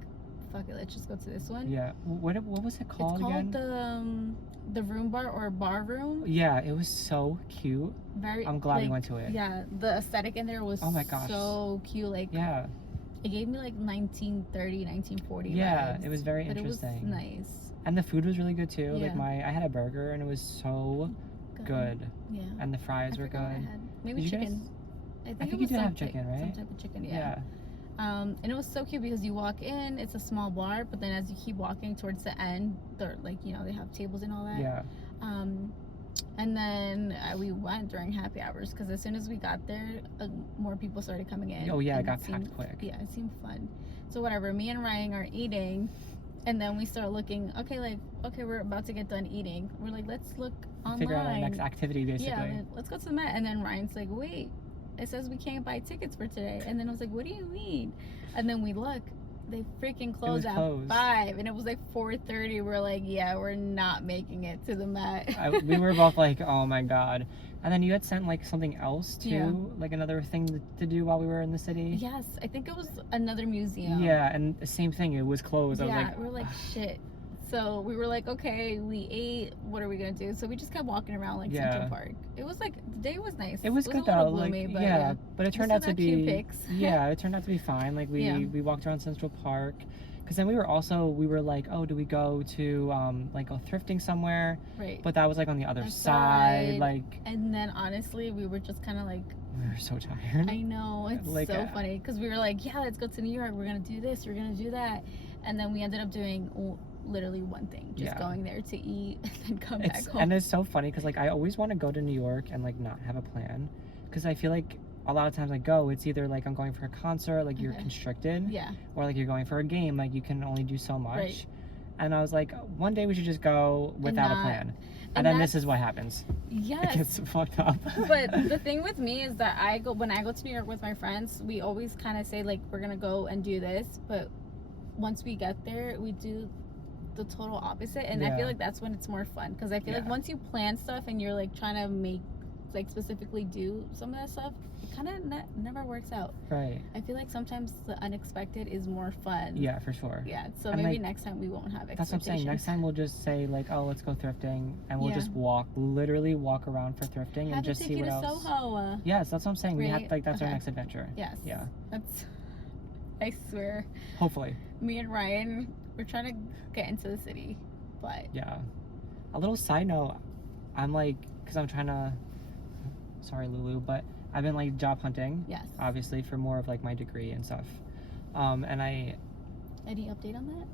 fuck it, let's just go to this one. Yeah. What was it called It's called again? the room bar or bar room. Yeah, it was so cute. Very. I'm glad we like, went to it. Yeah, the aesthetic in there was Oh my gosh. so cute. Like, Yeah. it gave me like 1930, 1940 Yeah, vibes, it was very but interesting. it was nice. And the food was really good too. Yeah. Like I had a burger and it was so good. Yeah. And the fries were forgot what I good. had. Maybe Did you chicken. guys- I I think think it was you did have some chicken, right? Some type of chicken, yeah. And it was so cute because you walk in, it's a small bar, but then as you keep walking towards the end, they're like, you know, they have tables and all that. Yeah. And then we went during happy hours because as soon as we got there, more people started coming in. Oh yeah, it and got seemed, packed quick. Yeah, it seemed fun. So whatever, me and Ryan are eating, and then we start looking. Okay, we're about to get done eating. We're like, let's look online. Figure out our next activity, basically. Yeah, let's go to the Met. And then Ryan's like, wait, it says we can't buy tickets for today. And then I was like, what do you mean? And then we look, they freaking closed at 5, and it was like 4:30. We're like, yeah, we're not making it to the Met. We were both like, oh my god. And then you had sent like something else too, Yeah. like another thing to do while we were in the city. Yes, I think it was another museum. Yeah, and the same thing, it was closed. I was like, we're like, shit. So we were like, okay, we ate. What are we gonna do? So we just kept walking around like Central Park. It was like the day was nice. It was good a though. little gloomy, like, but yeah, but it turned out to cute be. pics. Yeah, it turned out to be fine. Like we walked around Central Park, because then we were like, oh, do we go to like go thrifting somewhere? Right. But that was like on the other side, like. And then honestly, we were just kind of like. We were so tired. I know, it's like, so funny because we were like, yeah, let's go to New York. We're gonna do this. We're gonna do that, and then we ended up doing literally one thing, just going there to eat and then come back home. And it's so funny because like I always want to go to New York and like not have a plan, because I feel like a lot of times I go, it's either like I'm going for a concert, like you're constricted, or like you're going for a game, like you can only do so much. Right. And I was like, one day we should just go without a plan. And then this is what happens. Yes. It gets fucked up. But the thing with me is that when I go to New York with my friends, we always kind of say like, we're gonna go and do this, but once we get there, we do the total opposite. And I feel like that's when it's more fun, because I feel like once you plan stuff and you're like trying to make like specifically do some of that stuff, it kind of never works out. Right. I feel like sometimes the unexpected is more fun. Yeah, for sure. Yeah, so and maybe like, next time we won't have expectations. That's what I'm saying. Next time we'll just say like, oh, let's go thrifting, and we'll just literally walk around for thrifting and just see what else. Soho. Yes, that's what I'm saying. Right? We have like that's our next adventure. Yes. Yeah. That's. I swear. Hopefully. Me and Ryan, we're trying to get into the city, but. Yeah. A little side note, I'm like, because I'm trying to. Sorry, Lulu, but I've been like job hunting. Yes. Obviously, for more of like my degree and stuff. And I. Any update on that?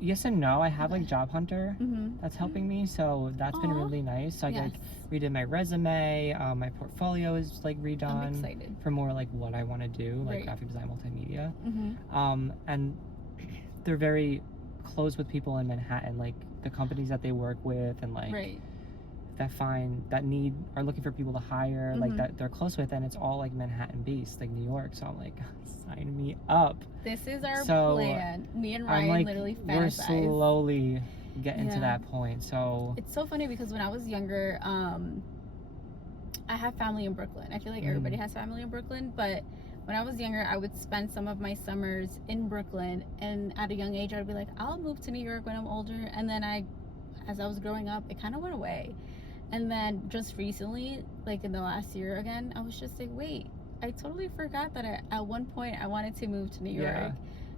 Yes and no. I have like Job Hunter Mm-hmm. that's helping me, so that's been really nice. So I like redid my resume. My portfolio is like redone. I'm excited for more like what I want to do, like graphic design, multimedia. Mm-hmm. And they're very close with people in Manhattan, like the companies that they work with, and like that are looking for people to hire, like that they're close with, and it's all like Manhattan based, like New York. So I'm like, sign me up. This is our plan. Me and Ryan like, literally fantasize. We're slowly getting to that point. So it's so funny because when I was younger, I have family in Brooklyn. I feel like everybody has family in Brooklyn, but when I was younger, I would spend some of my summers in Brooklyn, and at a young age, I'd be like, I'll move to New York when I'm older. And then as I was growing up, it kind of went away. And then just recently, like in the last year again, I was just like, wait, I totally forgot that at one point I wanted to move to New York. Yeah.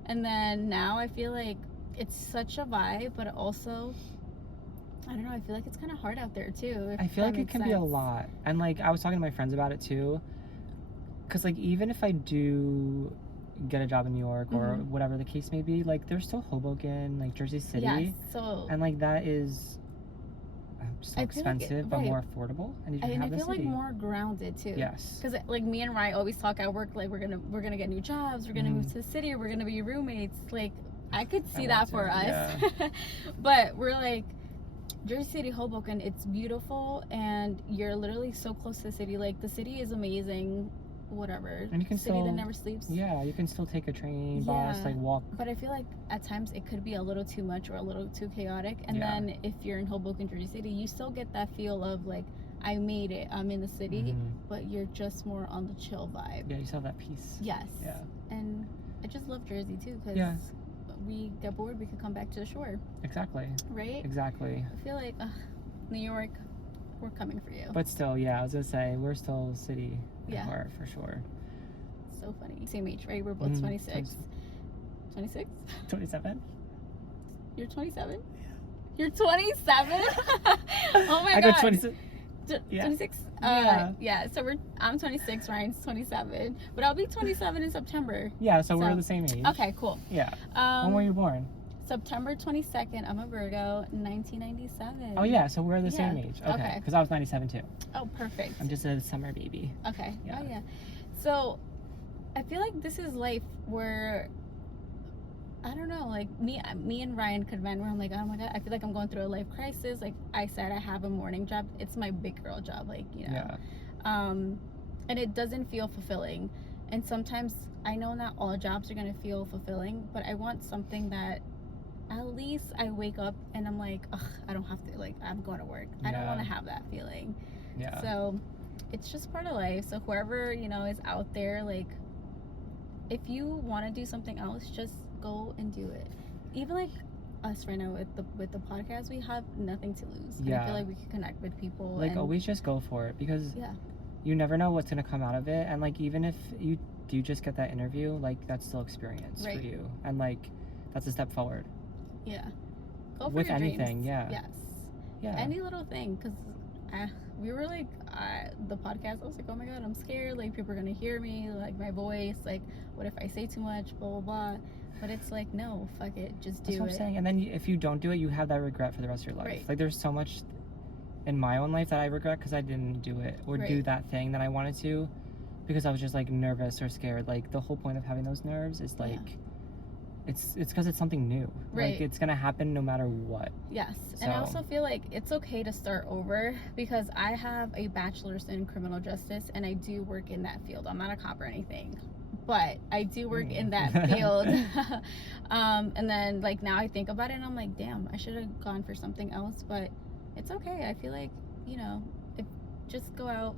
And then now I feel like it's such a vibe, but also, I don't know, I feel like it's kind of hard out there too. I feel like it can be a lot. And like, I was talking to my friends about it too. Because like, even if I do get a job in New York or whatever the case may be, like there's still Hoboken, like Jersey City. Yeah, so. And like that is so expensive, but more affordable, and you can have the city. I feel like more grounded too. Yes. Because like me and Ryan always talk at work, like we're gonna get new jobs, we're gonna move to the city, we're gonna be roommates. Like I could see that for us. Yeah. But we're like, Jersey City, Hoboken, it's beautiful, and you're literally so close to the city. Like the city is amazing. Whatever. And you can city that never sleeps. Yeah, you can still take a train, bus, like walk. But I feel like at times it could be a little too much or a little too chaotic. And then if you're in Hoboken, Jersey City, you still get that feel of like, I made it, I'm in the city, but you're just more on the chill vibe. Yeah, you still have that peace. Yes. Yeah. And I just love Jersey too, because we get bored, we could come back to the shore. Exactly. Right? Exactly. I feel like New York, we're coming for you. But still, I was gonna say, we're still city at heart for sure. So funny. Same age, right? We're both 26. 26? 27? You're 27? You're 27? Oh my god. I got 27. Yeah. 26? Yeah, so I'm 26, Ryan's 27. But I'll be 27 in September. Yeah, so we're the same age. Okay, cool. Yeah. When were you born? September 22nd. I'm a Virgo, 1997. Oh, yeah, so we're the same age. Okay. Because I was 97 too. Oh, perfect. I'm just a summer baby. Okay. Yeah. Oh, yeah. So, I feel like this is life where, I don't know, like me and Ryan could vent where I'm like, oh my God, I feel like I'm going through a life crisis. Like I said, I have a morning job. It's my big girl job, like, you know. Yeah. And it doesn't feel fulfilling. And sometimes I know not all jobs are going to feel fulfilling, but I want something that at least I wake up and I'm like, ugh, I don't have to, like, I'm going to work. I don't want to have that feeling. Yeah. So it's just part of life. So whoever, you know, is out there, like, if you want to do something else, just go and do it. Even like us right now with the podcast, we have nothing to lose. And I feel like we can connect with people. Like, always just go for it, because you never know what's going to come out of it. And like, even if you do just get that interview, like, that's still experience for you. And like, that's a step forward. Yeah. Go for with your anything, dreams. Yes. Yeah. Any little thing, because we were like, the podcast, I was like, oh my God, I'm scared. Like, people are going to hear me, like, my voice. Like, what if I say too much, blah, blah, blah. But it's like, no, fuck it. Just do it. That's what I'm saying. And then if you don't do it, you have that regret for the rest of your life. Right. Like, there's so much in my own life that I regret because I didn't do it or do that thing that I wanted to, because I was just like nervous or scared. Like, the whole point of having those nerves is like, it's because it's something new. Like, it's gonna happen no matter what. Yes. So. And I also feel like it's okay to start over, because I have a bachelor's in criminal justice and I do work in that field. I'm not a cop or anything, but I do work in that field. And then like now I think about it and I'm like, damn, I should have gone for something else, but it's okay. I feel like, you know, just go out,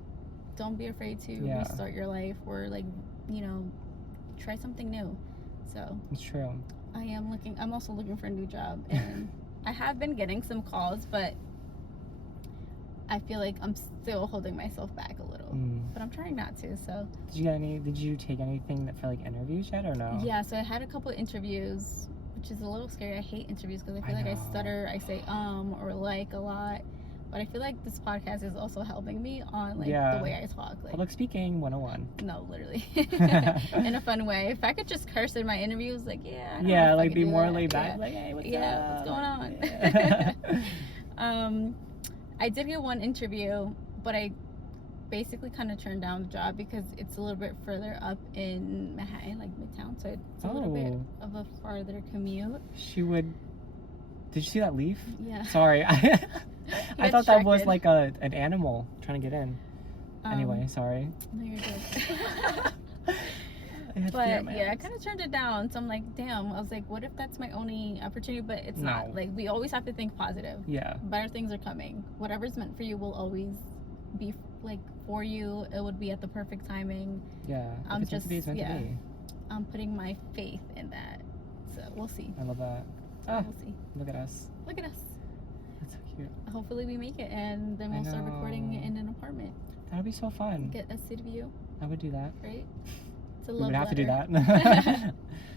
don't be afraid to restart your life, or like, you know, try something new. So it's true. I'm also looking for a new job, and I have been getting some calls, but I feel like I'm still holding myself back a little. But I'm trying not to. So did you take anything for like interviews yet, or no? Yeah, so I had a couple of interviews, which is a little scary. I hate interviews because I feel like I stutter, I say or like a lot. But I feel like this podcast is also helping me on like the way I talk. Like, public speaking 101. No, literally. In a fun way. If I could just curse in my interviews, like, like be more laid back. Like, hey, what's up? What's going on? I did get one interview, but I basically kind of turned down the job because it's a little bit further up in Manhattan, like Midtown. So it's a little bit of a farther commute. Did you see that leaf? Yeah. Sorry. I thought that was like an animal trying to get in. Anyway, sorry. No, you're good. But yeah, I kind of turned it down. So I'm like, damn. I was like, what if that's my only opportunity? But it's not. Like, we always have to think positive. Yeah. Better things are coming. Whatever's meant for you will always be like for you. It would be at the perfect timing. Yeah. I'm just I'm putting my faith in that. So we'll see. I love that. We'll see. Look at us. Look at us. That's so cute. Hopefully we make it, and then we'll start recording in an apartment. That'll be so fun. Get a city view. I would do that. Right? It's a love letter. We would have to do that.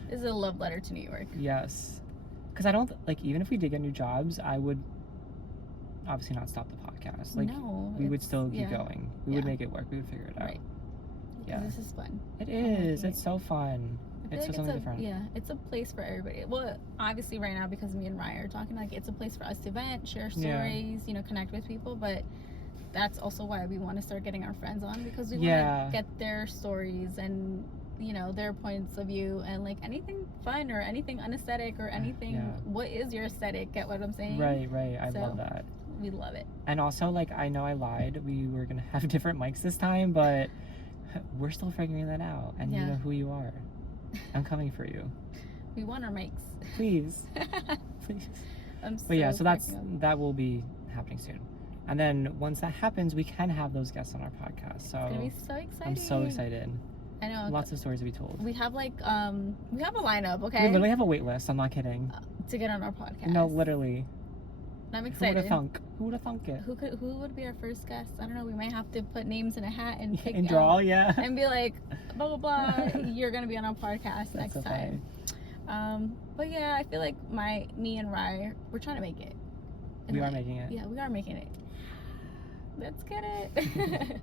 This is a love letter to New York. Yes. Because I don't, like, even if we did get new jobs, I would obviously not stop the podcast. Like, we would still keep going. We would make it work. We would figure it out. Right. Yeah. This is fun. It is. It's so fun. It's like something different. Yeah, it's a place for everybody. Well, obviously right now, because me and Ryan are talking, like, it's a place for us to vent, share stories, you know, connect with people. But that's also why we want to start getting our friends on, because we want to get their stories and, you know, their points of view, and like anything fun or anything unaesthetic or anything. What is your aesthetic? Get what I'm saying? Right. I love that. We love it. And also, like, I know I lied. We were gonna have different mics this time, but we're still figuring that out. And you know who you are. I'm coming for you. We want our mics. Please. Please. But yeah, so that will be happening soon. And then once that happens, we can have those guests on our podcast. So it's gonna be so exciting. I'm so excited. I know. Lots of stories to be told. We have like we have a lineup, okay? We literally have a wait list, I'm not kidding. To get on our podcast. No, literally. I'm excited. Who would have thunk it? Who would be our first guest? I don't know. We might have to put names in a hat and pick and draw, and be like, blah blah blah. You're gonna be on our podcast next time. But yeah, I feel like me and Rye, we're trying to make it. We are making it. Yeah, we are making it. let's get it.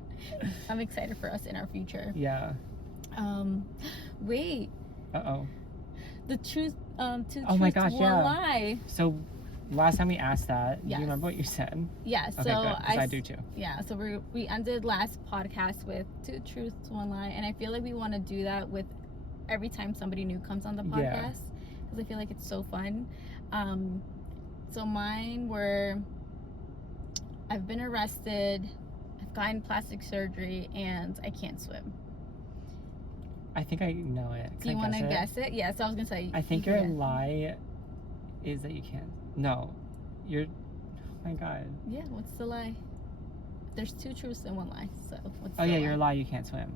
I'm excited for us in our future. Yeah. Wait. Uh-oh. The truth, Oh truth my gosh, one yeah. lie. So last time we asked that, do Yes. you remember what you said? Yeah, so Okay, good, 'cause I do too. Yeah, so we ended last podcast with 2 truths, 1 lie, and I feel like we want to do that with every time somebody new comes on the podcast, because I feel like it's so fun. So mine were, I've been arrested, I've gotten plastic surgery, and I can't swim. I think I know it. Do you want to guess it? Yeah, so I was gonna say. I think your lie is that you can't. No, you're. Oh my god. Yeah, what's the lie? There's 2 truths and 1 lie. So what's? Oh yeah, your lie. You can't swim.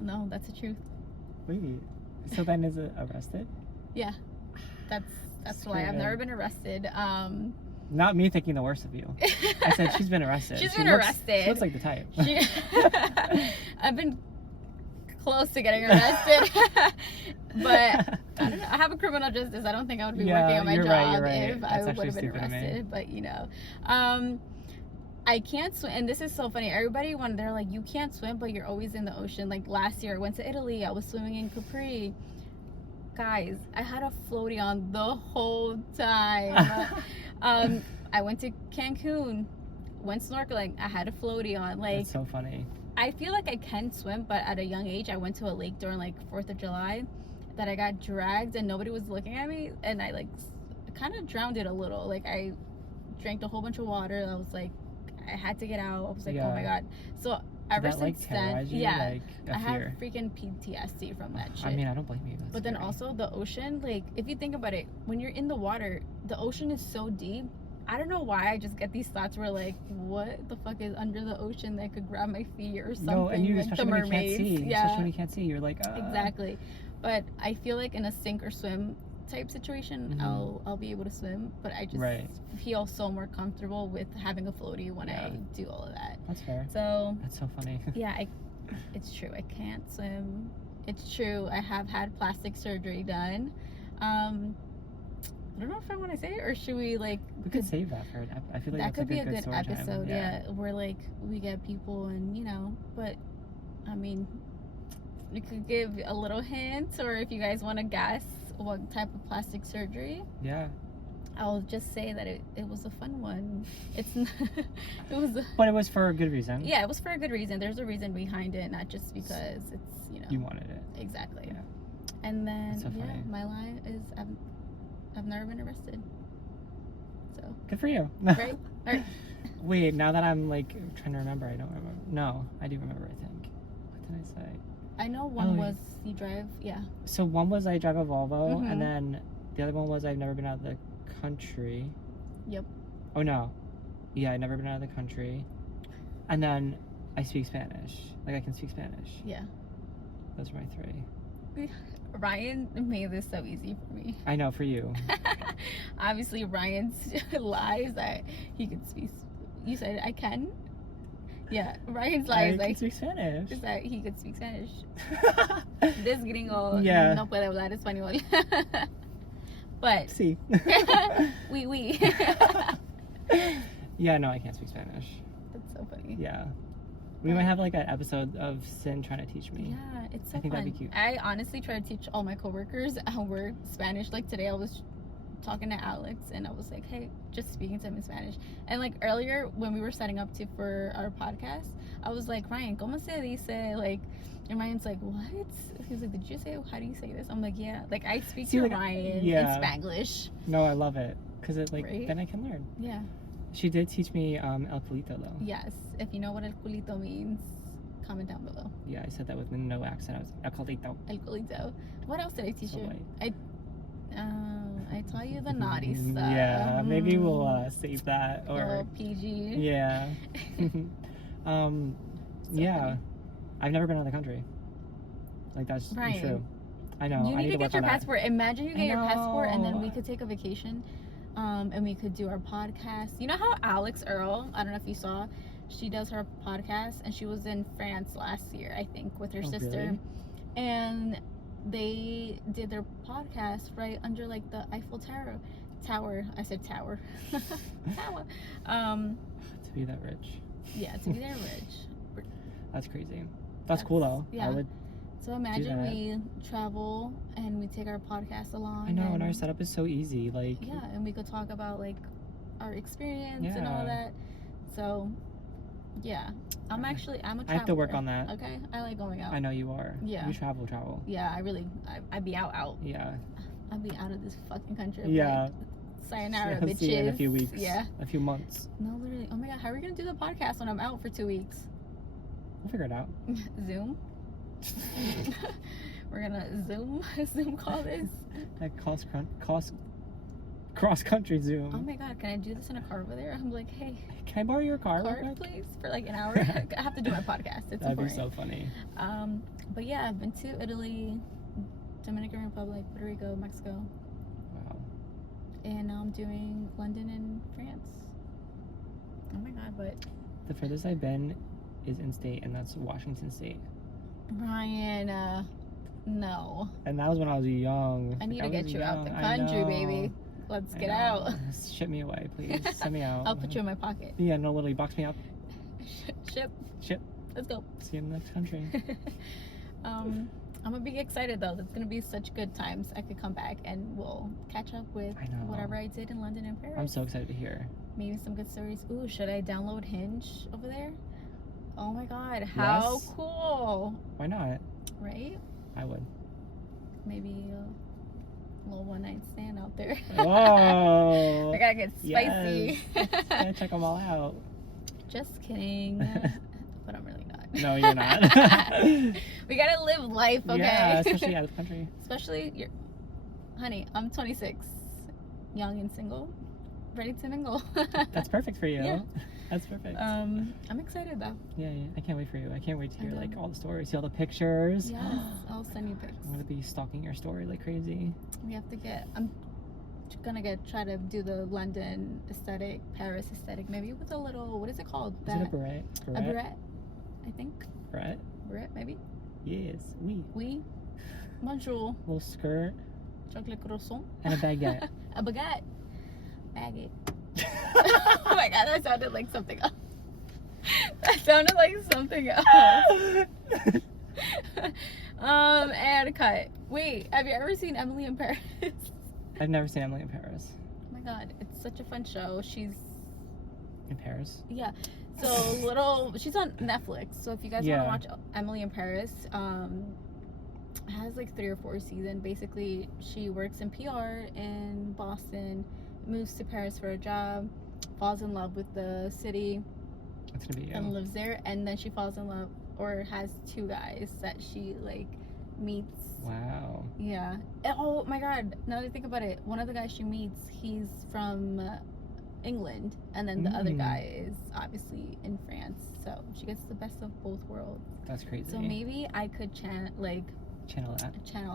No, that's the truth. Wait. So then is it arrested? Yeah, that's the lie. I've never been arrested. Not me thinking the worst of you. I said she's been arrested. She's been arrested. She looks like the type. I've been close to getting arrested, but I don't know. I have a criminal justice. I don't think I would be working on my job if I would have been arrested. But you know, I can't swim, and this is so funny. Everybody they're like, you can't swim, but you're always in the ocean. Like last year, I went to Italy. I was swimming in Capri. Guys, I had a floaty on the whole time. I went to Cancun, went snorkeling. I had a floaty on. Like, that's so funny. I feel like I can swim, but at a young age, I went to a lake during like 4th of July that I got dragged and nobody was looking at me, and I like kind of drowned it a little. Like I drank a whole bunch of water. I was like, I had to get out. I was like, oh my god. So ever since then, like, I have freaking PTSD from that shit. I mean, I don't blame you. But then also the ocean, like if you think about it, when you're in the water, the ocean is so deep. I don't know why I just get these thoughts where like, what the fuck is under the ocean that could grab my feet or something? No, and you, like especially the when you can't mermaids. see. Yeah, especially when you can't see, you're like, exactly. But I feel like in a sink or swim type situation, I'll be able to swim. But I just feel so more comfortable with having a floaty when I do all of that. That's fair. So that's so funny. Yeah, it's true. I can't swim. It's true. I have had plastic surgery done. I don't know if I want to say it, or should we like? We could save that for an I feel like that could be a good Time. episode. Yeah, where like we get people and you know, but I mean, we could give a little hint, or if you guys want to guess what type of plastic surgery. Yeah. I'll just say that it was a fun one. It's not, but it was for a good reason. Yeah, it was for a good reason. There's a reason behind it, not just because it's, you know. You wanted it. Exactly. Yeah. And then so my lie is I've never been arrested. So good for you. Right? All right. Wait, now that I'm like trying to remember, I don't remember. No, I do remember, I think. What did I say? I know one was you drive, So one was I drive a Volvo, and then the other one was I've never been out of the country. Yep. Oh no. Yeah, I've never been out of the country. And then I speak Spanish. Like I can speak Spanish. Yeah. Those are my 3. Ryan made this so easy for me. I know, for you. Obviously, Ryan's lies that he could speak. You said I can? Yeah, Ryan's lies I can speak Spanish. Is that he could speak Spanish. This gringo no puede hablar español. But sí. Oui. Yeah, no, I can't speak Spanish. That's so funny. Yeah. We might have like an episode of Sin trying to teach me. Yeah, it's so I think fun. that'd be cute. I honestly try to teach all my coworkers our Spanish. Like today I was talking to Alex and I was like, hey, just speaking to him in Spanish. And like earlier when we were setting up for our podcast, I was like, Ryan, ¿cómo se dice? Like, and Ryan's like, what? He was like, did you say, how do you say this? I'm like, yeah. Like I speak to like, Ryan in Spanglish. No, I love it. Because it like, then I can learn. Yeah. She did teach me El Culito though. Yes. If you know what El Culito means, comment down below. Yeah, I said that with no accent. I was El Culito. El Culito. What else did I teach you? White. I taught you the naughty stuff. Yeah, maybe we'll save that or PG. Yeah. Funny. I've never been out of the country. Like that's true. I know. You need to get your passport. Imagine you get your passport and then we could take a vacation. And we could do our podcast. You know how Alex Earl, I don't know if you saw, she does her podcast and she was in France last year, I think, with her sister. Really? And they did their podcast right under like the Eiffel Tower. I said tower. Tower. To be that rich. Yeah, to be that rich. That's crazy. That's cool though. Yeah. I would. So imagine we travel and we take our podcast along. I know, and our setup is so easy. Like. Yeah, and we could talk about like our experience and all that. So, yeah, I'm a traveler. I have to work on that. Okay, I like going out. I know you are. Yeah. You travel. Yeah, I'd be out. Yeah. I'd be out of this fucking country. Yeah. Like, sayonara, bitches. See you in a few weeks. Yeah. A few months. No, literally. Oh my god, how are we gonna do the podcast when I'm out for 2 weeks? We'll figure it out. Zoom. We're gonna Zoom call this. That cross country Zoom. Oh my god, can I do this in a car over there? I'm like, hey, can I borrow your car please, for like an hour? I have to do my podcast. It's That'd important. be so funny. But yeah, I've been to Italy, Dominican Republic, Puerto Rico, Mexico. Wow. And now I'm doing London and France. Oh my god, but the furthest I've been is in state, and that's Washington State. Ryan, no. And that was when I was young. I need to get you out the country, baby. Let's get out. Ship me away, please. Send me out. I'll put you in my pocket. Yeah, no, literally, box me up. Ship. Let's go. See you in the next country. I'm gonna be excited though. It's gonna be such good times. I could come back and we'll catch up with whatever I did in London and Paris. I'm so excited to hear. Maybe some good stories. Ooh, should I download Hinge over there? Oh my god, how cool! Why not? Right? I would. Maybe a little one-night stand out there. Whoa! I gotta get spicy. Yes. Gotta check them all out. Just kidding. But I'm really not. No, you're not. We gotta live life, okay? Yeah, especially out of the country. Especially, honey, I'm 26, young and single, ready to mingle. That's perfect for you. Yeah. That's perfect. I'm excited though. Yeah, I can't wait for you. I can't wait to hear like all the stories, see all the pictures. Yes, I'll send you pics. I'm gonna be stalking your story like crazy. We have to I'm gonna try to do the London aesthetic, Paris aesthetic, maybe with a little, what is it called? Is it a beret? A beret, I think. Beret? Beret, maybe? Yes, oui. Oui. Bonjour. Little skirt. Chocolate croissant. And a baguette. A baguette. Baguette. Oh my god, that sounded like something else. That sounded like something else. And cut. Wait, have you ever seen Emily in Paris? I've never seen Emily in Paris. Oh my god, it's such a fun show. She's in Paris? Yeah. So she's on Netflix. So if you guys want to watch Emily in Paris, it has like 3 or 4 seasons. Basically, she works in PR in Boston, moves to Paris for a job, falls in love with the city, That's gonna be you. and lives there. And then she falls in love, or has 2 guys that she like meets. Wow. Yeah. Oh my god, now that I think about it, one of the guys she meets, he's from England, and then the other guy is obviously in France. So she gets the best of both worlds. That's crazy. So maybe I could channel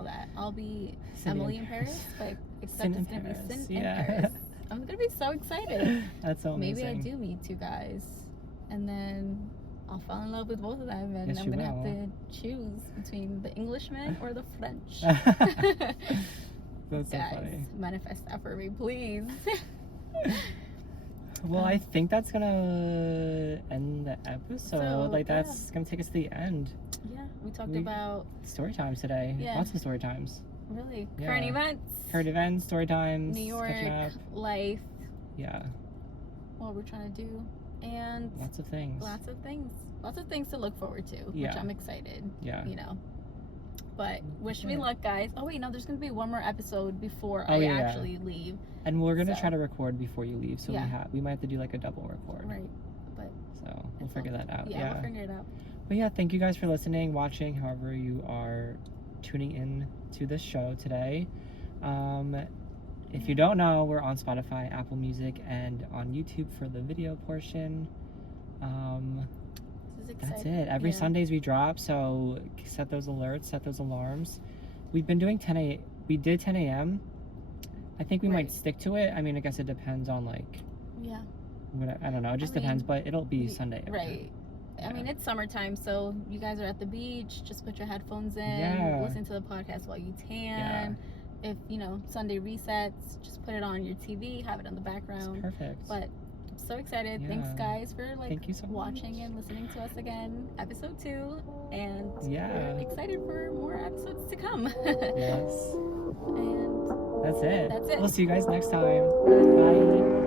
that. I'll be Emily in Paris, but except it's gonna be Sin in Paris. I'm gonna be so excited. That's so amazing. Maybe I do meet 2 guys, and then I'll fall in love with both of them, and I'm gonna have to choose between the Englishman or the French. That's so guys, funny. manifest that for me, please. Well, I think that's gonna end the episode. That's gonna take us to the end. Yeah, we talked about story times today. Yeah. Lots of story times. Really current events, story times, New York, life. Yeah. What we're trying to do, and lots of things to look forward to. Which I'm excited. Yeah. You know. But wish me luck, guys. Oh wait, no, there's gonna be one more episode before I actually leave. And we're gonna try to record before you leave, so we might have to do like a double record. Right. But so we'll figure that out. Yeah, we'll figure it out. But yeah, thank you guys for listening, watching, however you are tuning in to this show today. If you don't know, we're on Spotify, Apple Music, and on YouTube for the video portion. That's it. Every Sundays we drop, so set those alerts, set those alarms. We've been doing 10 a.m. We did 10 a.m. I think we might stick to it. I mean, I guess it depends on like. Yeah. I don't know. It just depends, but it'll be Sunday. Right. Yeah. I mean, it's summertime, so you guys are at the beach. Just put your headphones in. Listen to the podcast while you tan. If Sunday resets, just put it on your TV, have it on the background. It's perfect. But so excited. Yeah. Thanks, guys, for like Thank you so watching much. and listening to us again. Episode 2, and Yeah. we're excited for more episodes to come. Yes. And That's it. that's it. We'll see you guys next time. Bye.